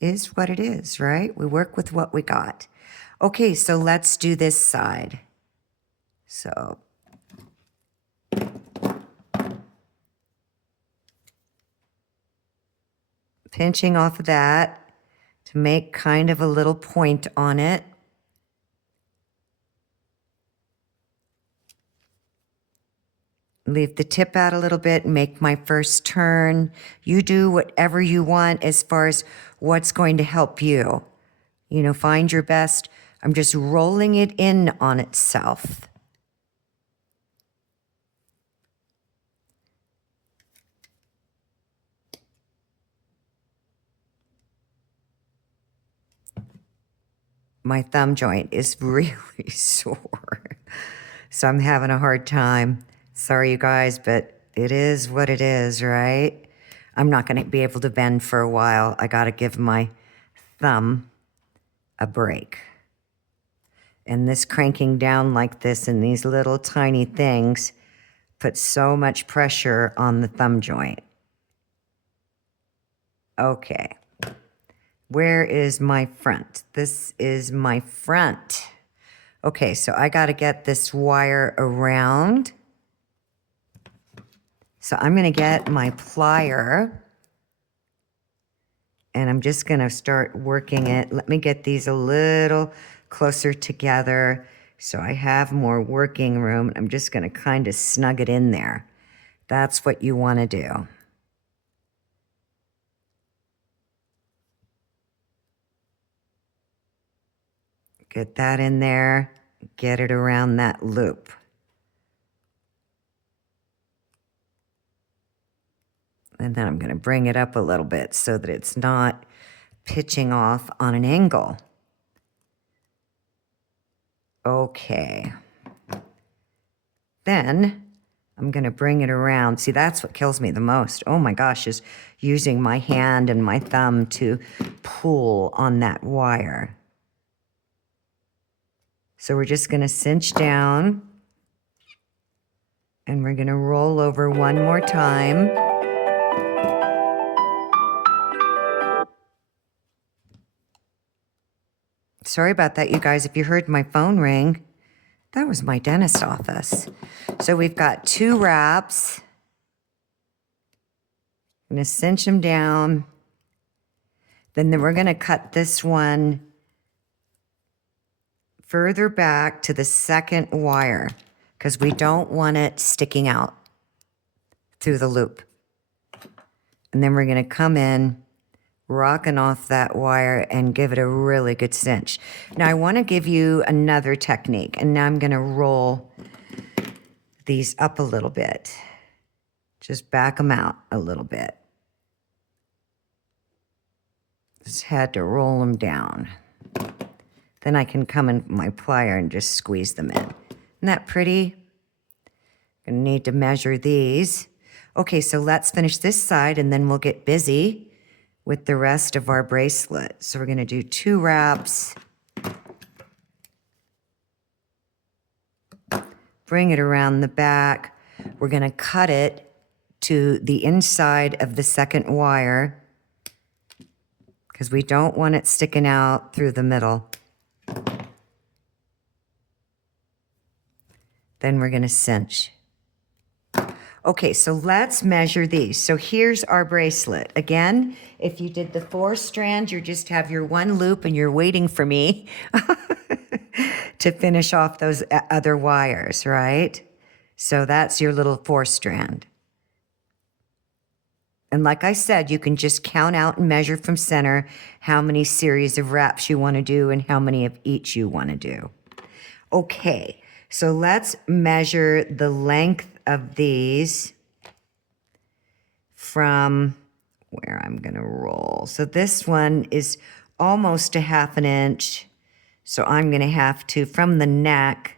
is what it is, right? We work with what we got. Okay, so let's do this side. So pinching off of that to make kind of a little point on it. Leave the tip out a little bit and make my first turn. You do whatever you want as far as what's going to help you. You know, find your best. I'm just rolling it in on itself. My thumb joint is really sore, so I'm having a hard time. Sorry, you guys, but it is what it is, right? I'm not going to be able to bend for a while. I got to give my thumb a break. And this cranking down like this and these little tiny things put so much pressure on the thumb joint. Okay. Where is my front? This is my front. Okay, so I got to get this wire around. So I'm going to get my plier and I'm just going to start working it. Let me get these a little closer together so I have more working room. I'm just going to kind of snug it in there. That's what you want to do. Get that in there, get it around that loop. And then I'm going to bring it up a little bit so that it's not pitching off on an angle. Okay. Then I'm going to bring it around. See, that's what kills me the most. Oh my gosh, is using my hand and my thumb to pull on that wire. So we're just going to cinch down and we're going to roll over one more time. Sorry about that, you guys. If you heard my phone ring, that was my dentist office. So we've got 2 wraps. I'm going to cinch them down. Then we're going to cut this one further back to the second wire because we don't want it sticking out through the loop. And then we're going to come in, rocking off that wire and give it a really good cinch. Now I want to give you another technique, and now I'm going to roll these up a little bit. Just back them out a little bit. Just had to roll them down. Then I can come in with my plier and just squeeze them in. Isn't that pretty? Gonna need to measure these. Okay, so let's finish this side and then we'll get busy with the rest of our bracelet. So we're gonna do 2 wraps. Bring it around the back. We're gonna cut it to the inside of the second wire because we don't want it sticking out through the middle. Then we're gonna cinch. Okay, so let's measure these. So here's our bracelet. Again, if you did the 4 strand, you just have your 1 loop and you're waiting for me to finish off those other wires, right? So that's your little 4 strand. And like I said, you can just count out and measure from center how many series of wraps you want to do and how many of each you want to do. Okay, so let's measure the length of these from where I'm going to roll. So this one is almost a 1/2 inch. So I'm going to have to, from the neck,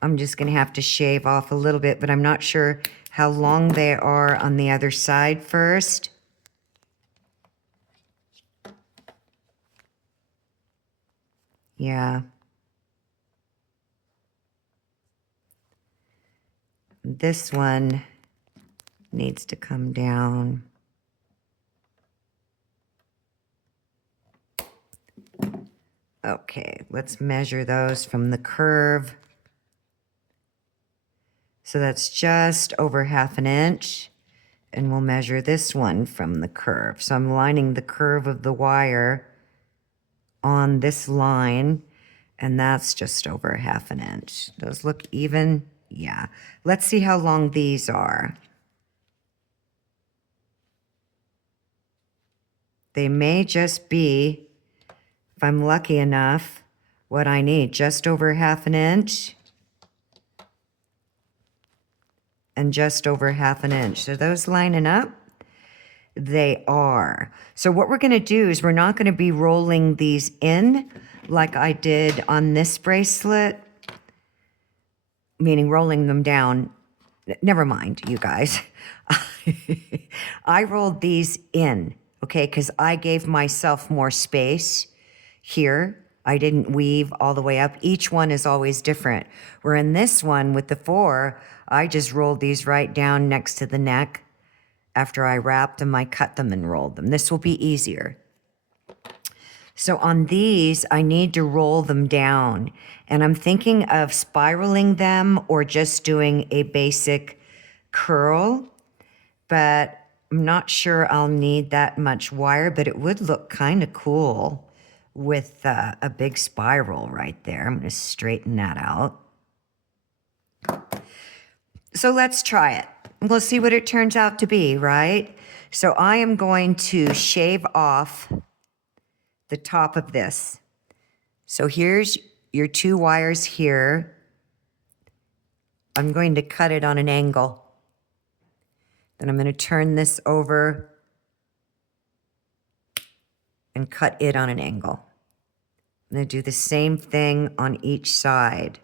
I'm just going to have to shave off a little bit, but I'm not sure how long they are on the other side first. Yeah. This one needs to come down. Okay, let's measure those from the curve. So that's just over 1/2 inch. And we'll measure this one from the curve. So I'm lining the curve of the wire on this line, and that's just over 1/2 inch. Those look even? Yeah. Let's see how long these are. They may just be, if I'm lucky enough, what I need, just over 1/2 inch and just over 1/2 inch. Are those lining up? They are. So what we're going to do is we're not going to be rolling these in like I did on this bracelet, meaning rolling them down. Never mind, you guys. I rolled these in, okay, because I gave myself more space here. I didn't weave all the way up. Each one is always different. Where in this one with the 4, I just rolled these right down next to the neck. After I wrapped them, I cut them and rolled them. This will be easier. So on these, I need to roll them down. And I'm thinking of spiraling them or just doing a basic curl. But I'm not sure I'll need that much wire, but it would look kind of cool with a big spiral right there. I'm going to straighten that out. So let's try it. We'll see what it turns out to be, right? So I am going to shave off the top of this. So here's your 2 wires here. I'm going to cut it on an angle. Then I'm going to turn this over and cut it on an angle. I'm going to do the same thing on each side.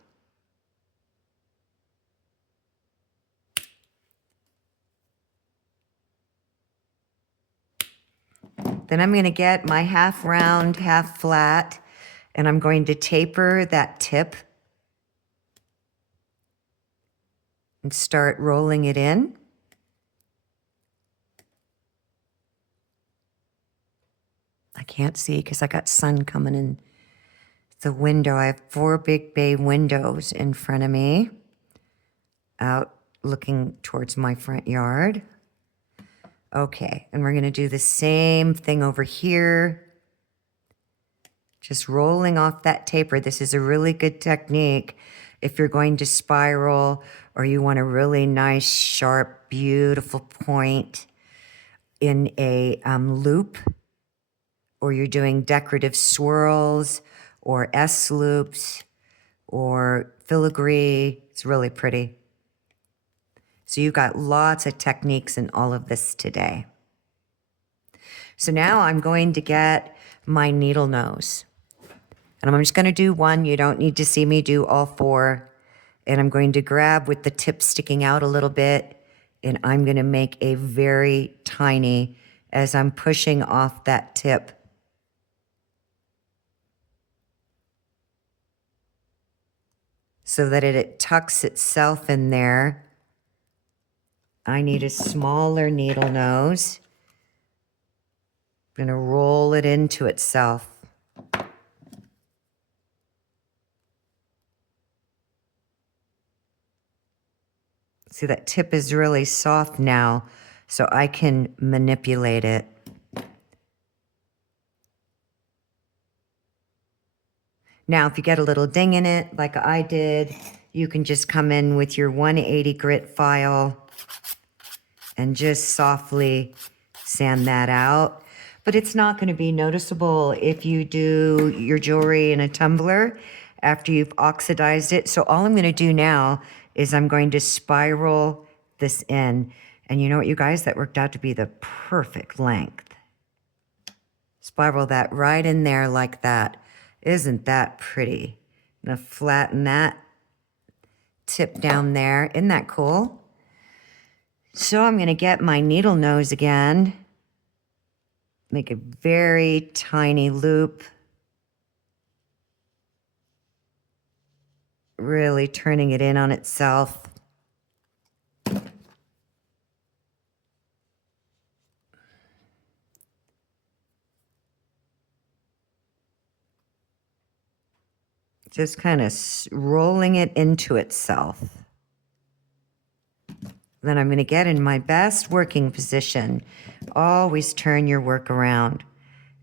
Then I'm going to get my half round, half flat, and I'm going to taper that tip and start rolling it in. I can't see because I got sun coming in the window. I have 4 big bay windows in front of me, out looking towards my front yard. Okay, and we're going to do the same thing over here. Just rolling off that taper. This is a really good technique if you're going to spiral or you want a really nice, sharp, beautiful point in a loop, or you're doing decorative swirls or S loops or filigree. It's really pretty. So you've got lots of techniques in all of this today. So now I'm going to get my needle nose. And I'm just going to do one. You don't need to see me do all 4. And I'm going to grab with the tip sticking out a little bit. And I'm going to make a very tiny, as I'm pushing off that tip. So that it tucks itself in there. I need a smaller needle nose. I'm going to roll it into itself. See, that tip is really soft now, so I can manipulate it. Now, if you get a little ding in it, like I did, you can just come in with your 180 grit file and just softly sand that out. But it's not going to be noticeable if you do your jewelry in a tumbler after you've oxidized it. So all I'm going to do now is I'm going to spiral this in. And you know what, you guys? That worked out to be the perfect length. Spiral that right in there like that. Isn't that pretty? I'm going to flatten that tip down there. Isn't that cool? So I'm going to get my needle nose again. Make a very tiny loop. Really turning it in on itself. Just kind of rolling it into itself. Then I'm going to get in my best working position. Always turn your work around.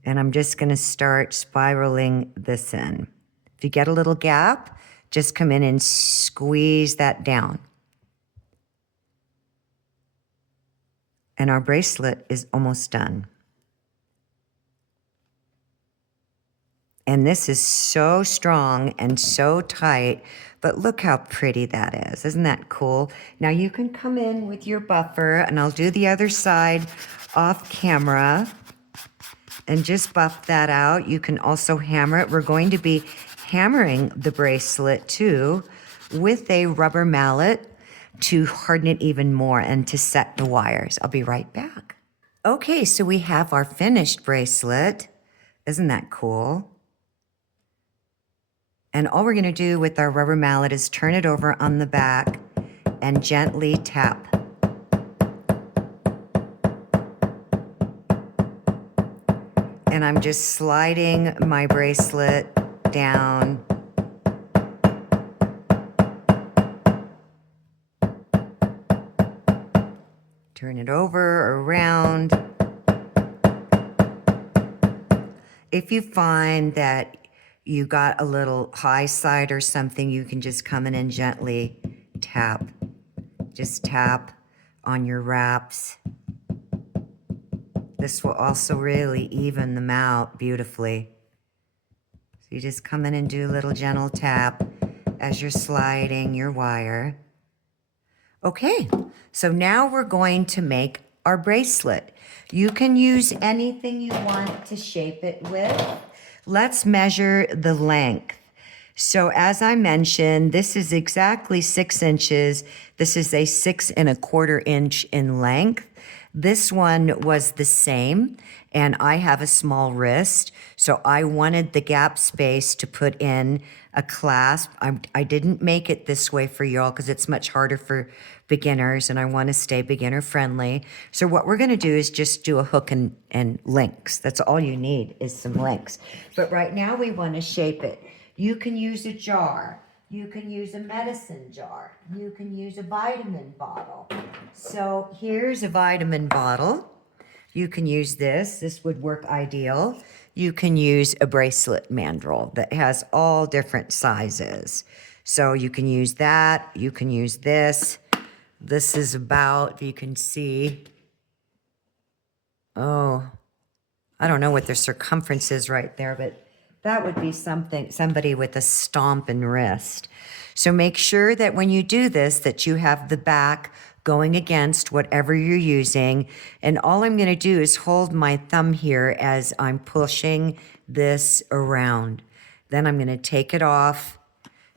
And I'm just going to start spiraling this in. If you get a little gap, just come in and squeeze that down. And our bracelet is almost done. And this is so strong and so tight, but look how pretty that is. Isn't that cool? Now you can come in with your buffer, and I'll do the other side off camera and just buff that out. You can also hammer it. We're going to be hammering the bracelet too with a rubber mallet to harden it even more and to set the wires. I'll be right back. Okay, so we have our finished bracelet. Isn't that cool? And all we're gonna do with our rubber mallet is turn it over on the back and gently tap. And I'm just sliding my bracelet down. Turn it over, around. If you find that you got a little high side or something, you can just come in and gently tap. Just tap on your wraps. This will also really even them out beautifully. So you just come in and do a little gentle tap as you're sliding your wire. Okay, so now we're going to make our bracelet. You can use anything you want to shape it with. Let's measure the length. So as I mentioned, this is exactly 6 inches. This is a 6 1/4 inch in length. This one was the same, and I have a small wrist, so I wanted the gap space to put in a clasp. I didn't make it this way for y'all because it's much harder for beginners, and I want to stay beginner friendly. So what we're going to do is just do a hook and links. That's all you need is some links. But right now we want to shape it. You can use a jar. You can use a medicine jar. You can use a vitamin bottle. So here's a vitamin bottle. You can use this. This would work ideal. You can use a bracelet mandrel that has all different sizes. So you can use that. You can use this. This is about, if you can see, oh, I don't know what the circumference is right there, but that would be somebody with a stomping wrist. So make sure that when you do this, that you have the back going against whatever you're using. And all I'm going to do is hold my thumb here as I'm pushing this around. Then I'm going to take it off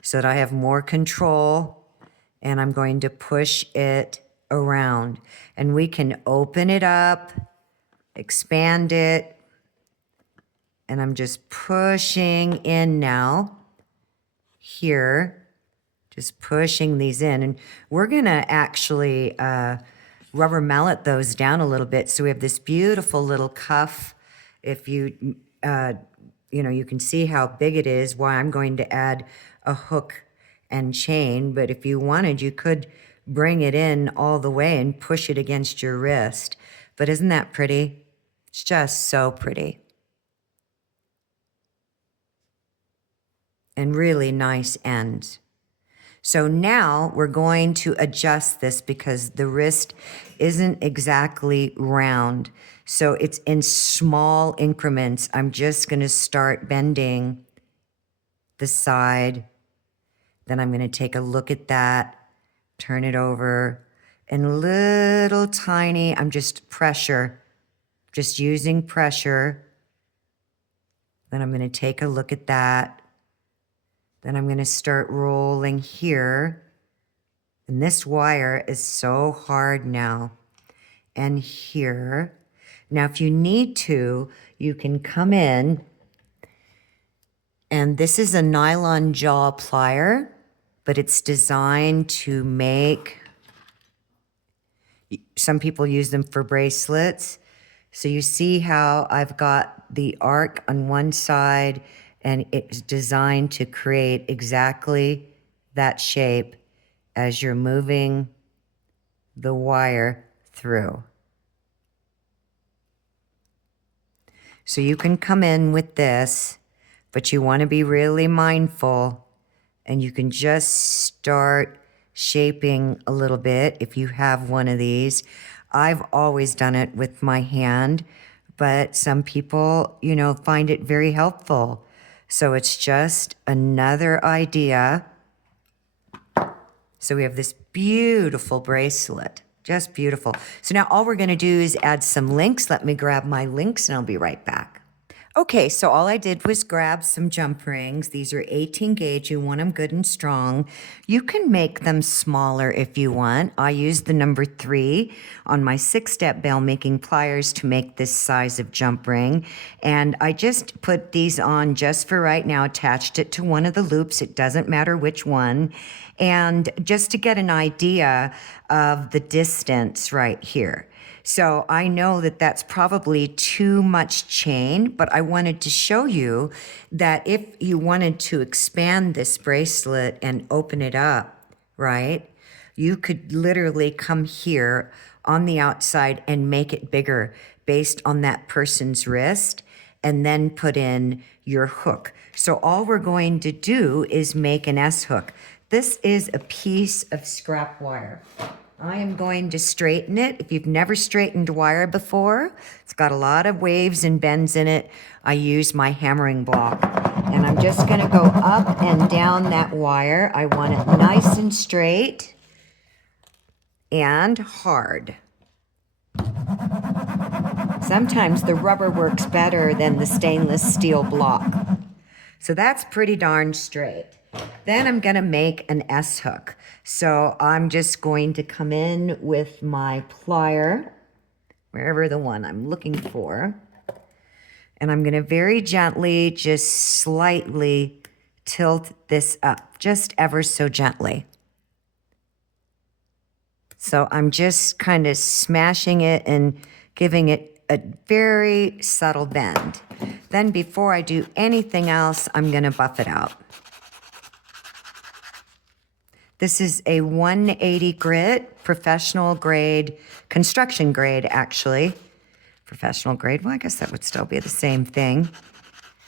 so that I have more control. And I'm going to push it around. And we can open it up, expand it. And I'm just pushing in now, here, just pushing these in. And we're gonna actually rubber mallet those down a little bit. So we have this beautiful little cuff. If you, you can see how big it is, why I'm going to add a hook and chain. But if you wanted, you could bring it in all the way and push it against your wrist. But isn't that pretty? It's just so pretty. And really nice ends. So now we're going to adjust this because the wrist isn't exactly round. So it's in small increments. I'm just going to start bending the side. Then I'm going to take a look at that, turn it over, and little tiny, I'm just using pressure. Then I'm going to take a look at that. Then I'm going to start rolling here. And this wire is so hard now. And here. Now, if you need to, you can come in. And this is a nylon jaw plier, but it's designed to make, some people use them for bracelets. So you see how I've got the arc on one side and it's designed to create exactly that shape as you're moving the wire through. So you can come in with this, but you want to be really mindful, and you can just start shaping a little bit if you have one of these. I've always done it with my hand, but some people, you know, find it very helpful. So it's just another idea. So we have this beautiful bracelet, just beautiful. So now all we're gonna do is add some links. Let me grab my links and I'll be right back. Okay, so all I did was grab some jump rings. These are 18 gauge. You want them good and strong. You can make them smaller if you want. I used the number 3 on my 6-step bell making pliers to make this size of jump ring. And I just put these on just for right now, attached it to one of the loops. It doesn't matter which one. And just to get an idea of the distance right here. So I know that that's probably too much chain, but I wanted to show you that if you wanted to expand this bracelet and open it up, right, you could literally come here on the outside and make it bigger based on that person's wrist and then put in your hook. So all we're going to do is make an S hook. This is a piece of scrap wire. I am going to straighten it. If you've never straightened wire before, it's got a lot of waves and bends in it. I use my hammering block. And I'm just gonna go up and down that wire. I want it nice and straight and hard. Sometimes the rubber works better than the stainless steel block. So that's pretty darn straight. Then I'm gonna make an S hook. So I'm just going to come in with my plier, wherever the one I'm looking for. And I'm gonna very gently, just slightly tilt this up, just ever so gently. So I'm just kind of smashing it and giving it a very subtle bend. Then before I do anything else, I'm gonna buff it out. This is a 180 grit, professional grade, construction grade actually. Professional grade, well I guess that would still be the same thing.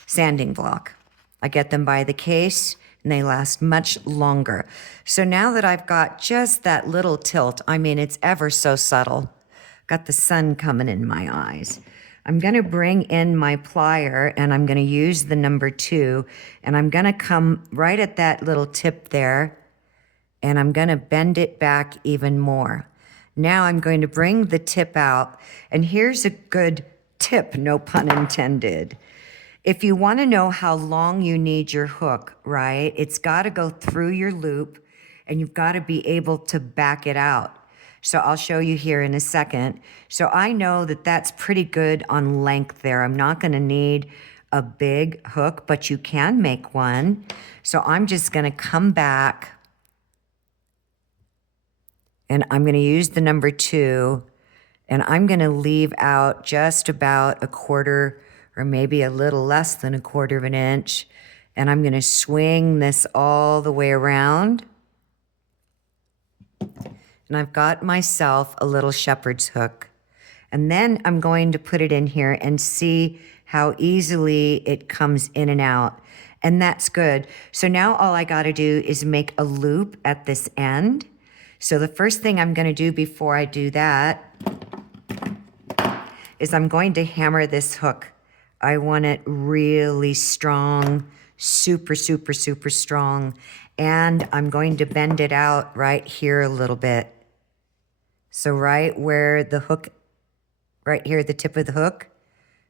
Sanding block. I get them by the case and they last much longer. So now that I've got just that little tilt, I mean it's ever so subtle. Got the sun coming in my eyes. I'm gonna bring in my plier and I'm gonna use the number 2 and I'm gonna come right at that little tip there and I'm gonna bend it back even more. Now I'm going to bring the tip out, and here's a good tip, no pun intended. If you wanna know how long you need your hook, right, it's gotta go through your loop and you've gotta be able to back it out. So I'll show you here in a second. So I know that that's pretty good on length there. I'm not gonna need a big hook, but you can make one. So I'm just gonna come back and I'm gonna use the number 2 and I'm gonna leave out just about a quarter or maybe a little less than a quarter of an inch. And I'm gonna swing this all the way around. And I've got myself a little shepherd's hook. And then I'm going to put it in here and see how easily it comes in and out. And that's good. So now all I gotta do is make a loop at this end. So the first thing I'm gonna do before I do that is I'm going to hammer this hook. I want it really strong, super, super, super strong. And I'm going to bend it out right here a little bit. So right where the hook, right here at the tip of the hook,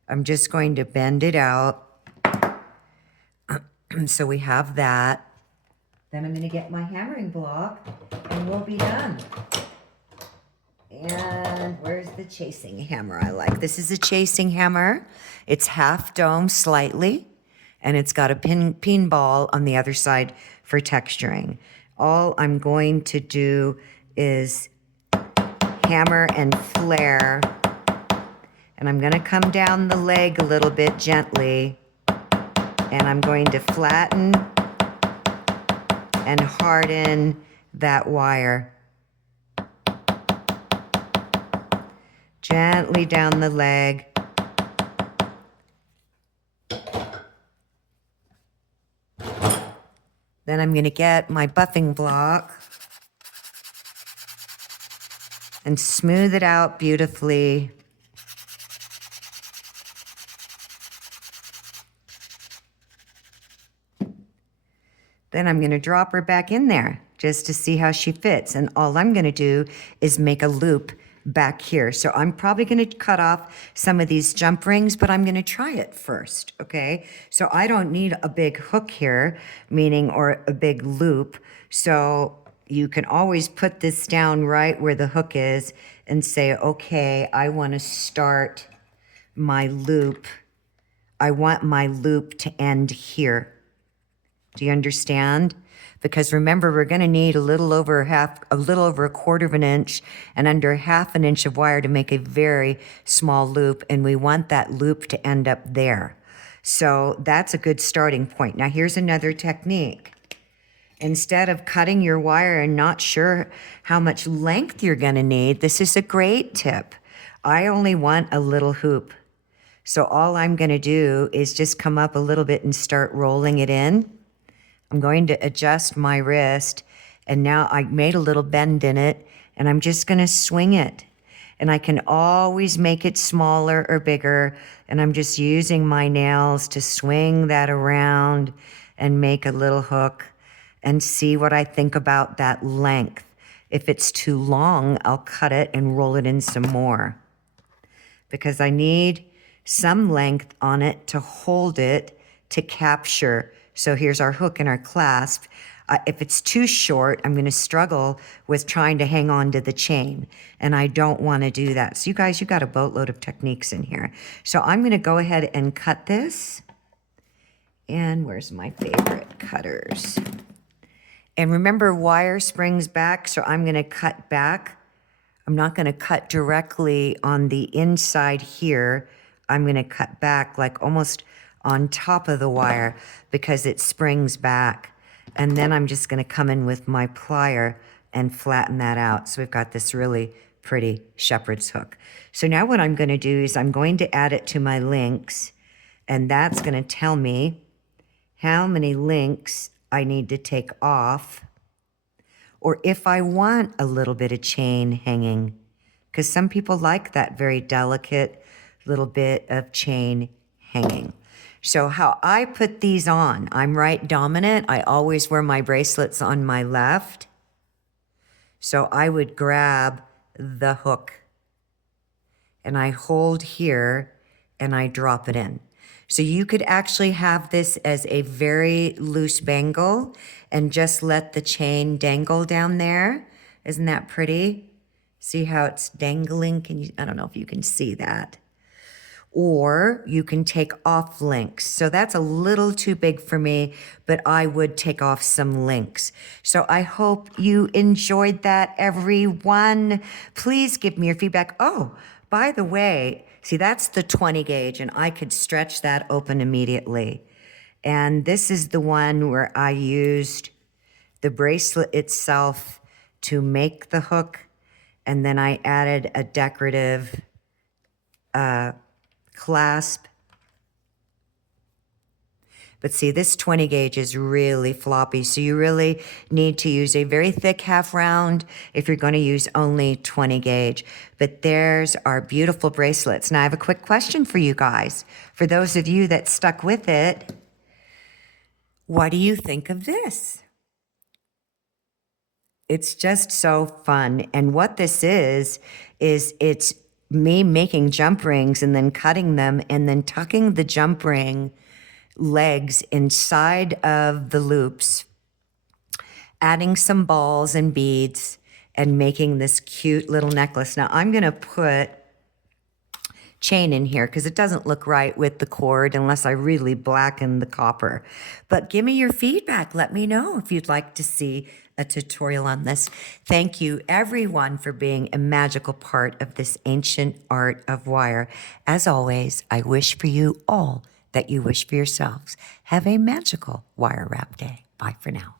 I'm just going to bend it out. So we have that. Then I'm gonna get my hammering block and we'll be done. And where's the chasing hammer I like? This is a chasing hammer. It's half dome slightly, and it's got a pin ball on the other side for texturing. All I'm going to do is hammer and flare, and I'm gonna come down the leg a little bit gently And I'm going to flatten and harden that wire. Gently down the leg. Then I'm going to get my buffing block and smooth it out beautifully. Then I'm going to drop her back in there just to see how she fits. And all I'm going to do is make a loop back here. So I'm probably going to cut off some of these jump rings, but I'm going to try it first, okay? So I don't need a big hook here, meaning, or a big loop. So you can always put this down right where the hook is and say, okay, I want to start my loop. I want my loop to end here. Do you understand? Because remember, we're going to need a little over a quarter of an inch and under half an inch of wire to make a very small loop, and we want that loop to end up there. So that's a good starting point. Now here's another technique. Instead of cutting your wire and not sure how much length you're going to need, this is a great tip. I only want a little hoop. So all I'm going to do is just come up a little bit and start rolling it in. I'm going to adjust my wrist, and now I made a little bend in it, and I'm just going to swing it. And I can always make it smaller or bigger, and I'm just using my nails to swing that around and make a little hook and see what I think about that length. If it's too long, I'll cut it and roll it in some more, because I need some length on it to hold it to capture. So here's our hook and our clasp. If it's too short, I'm going to struggle with trying to hang on to the chain, and I don't want to do that. So you guys, you got a boatload of techniques in here. So I'm going to go ahead and cut this. And where's my favorite cutters? And remember, wire springs back, so I'm going to cut back. I'm not going to cut directly on the inside here. I'm going to cut back like almost on top of the wire because it springs back. And then I'm just going to come in with my plier and flatten that out. So we've got this really pretty shepherd's hook. So now what I'm going to do is I'm going to add it to my links, and that's going to tell me how many links I need to take off, or if I want a little bit of chain hanging, because some people like that very delicate little bit of chain hanging. So how I put these on, I'm right dominant. I always wear my bracelets on my left. So I would grab the hook and I hold here and I drop it in. So you could actually have this as a very loose bangle and just let the chain dangle down there. Isn't that pretty? See how it's dangling? I don't know if you can see that. Or you can take off links. So that's a little too big for me, but I would take off some links. So I hope you enjoyed that, everyone. Please give me your feedback. Oh, by the way, see, that's the 20 gauge, and I could stretch that open immediately. And this is the one where I used the bracelet itself to make the hook, and then I added a decorative clasp. But see, this 20 gauge is really floppy, so you really need to use a very thick half round if you're going to use only 20 gauge. But there's our beautiful bracelets. Now I have a quick question for you guys. For those of you that stuck with it, what do you think of this? It's just so fun. And what this is it's me making jump rings and then cutting them and then tucking the jump ring legs inside of the loops, adding some balls and beads, and making this cute little necklace. Now I'm going to put chain in here because it doesn't look right with the cord unless I really blacken the copper. But give me your feedback. Let me know if you'd like to see a tutorial on this. Thank you, everyone, for being a magical part of this ancient art of wire. As always, I wish for you all that you wish for yourselves. Have a magical wire wrap day. Bye for now.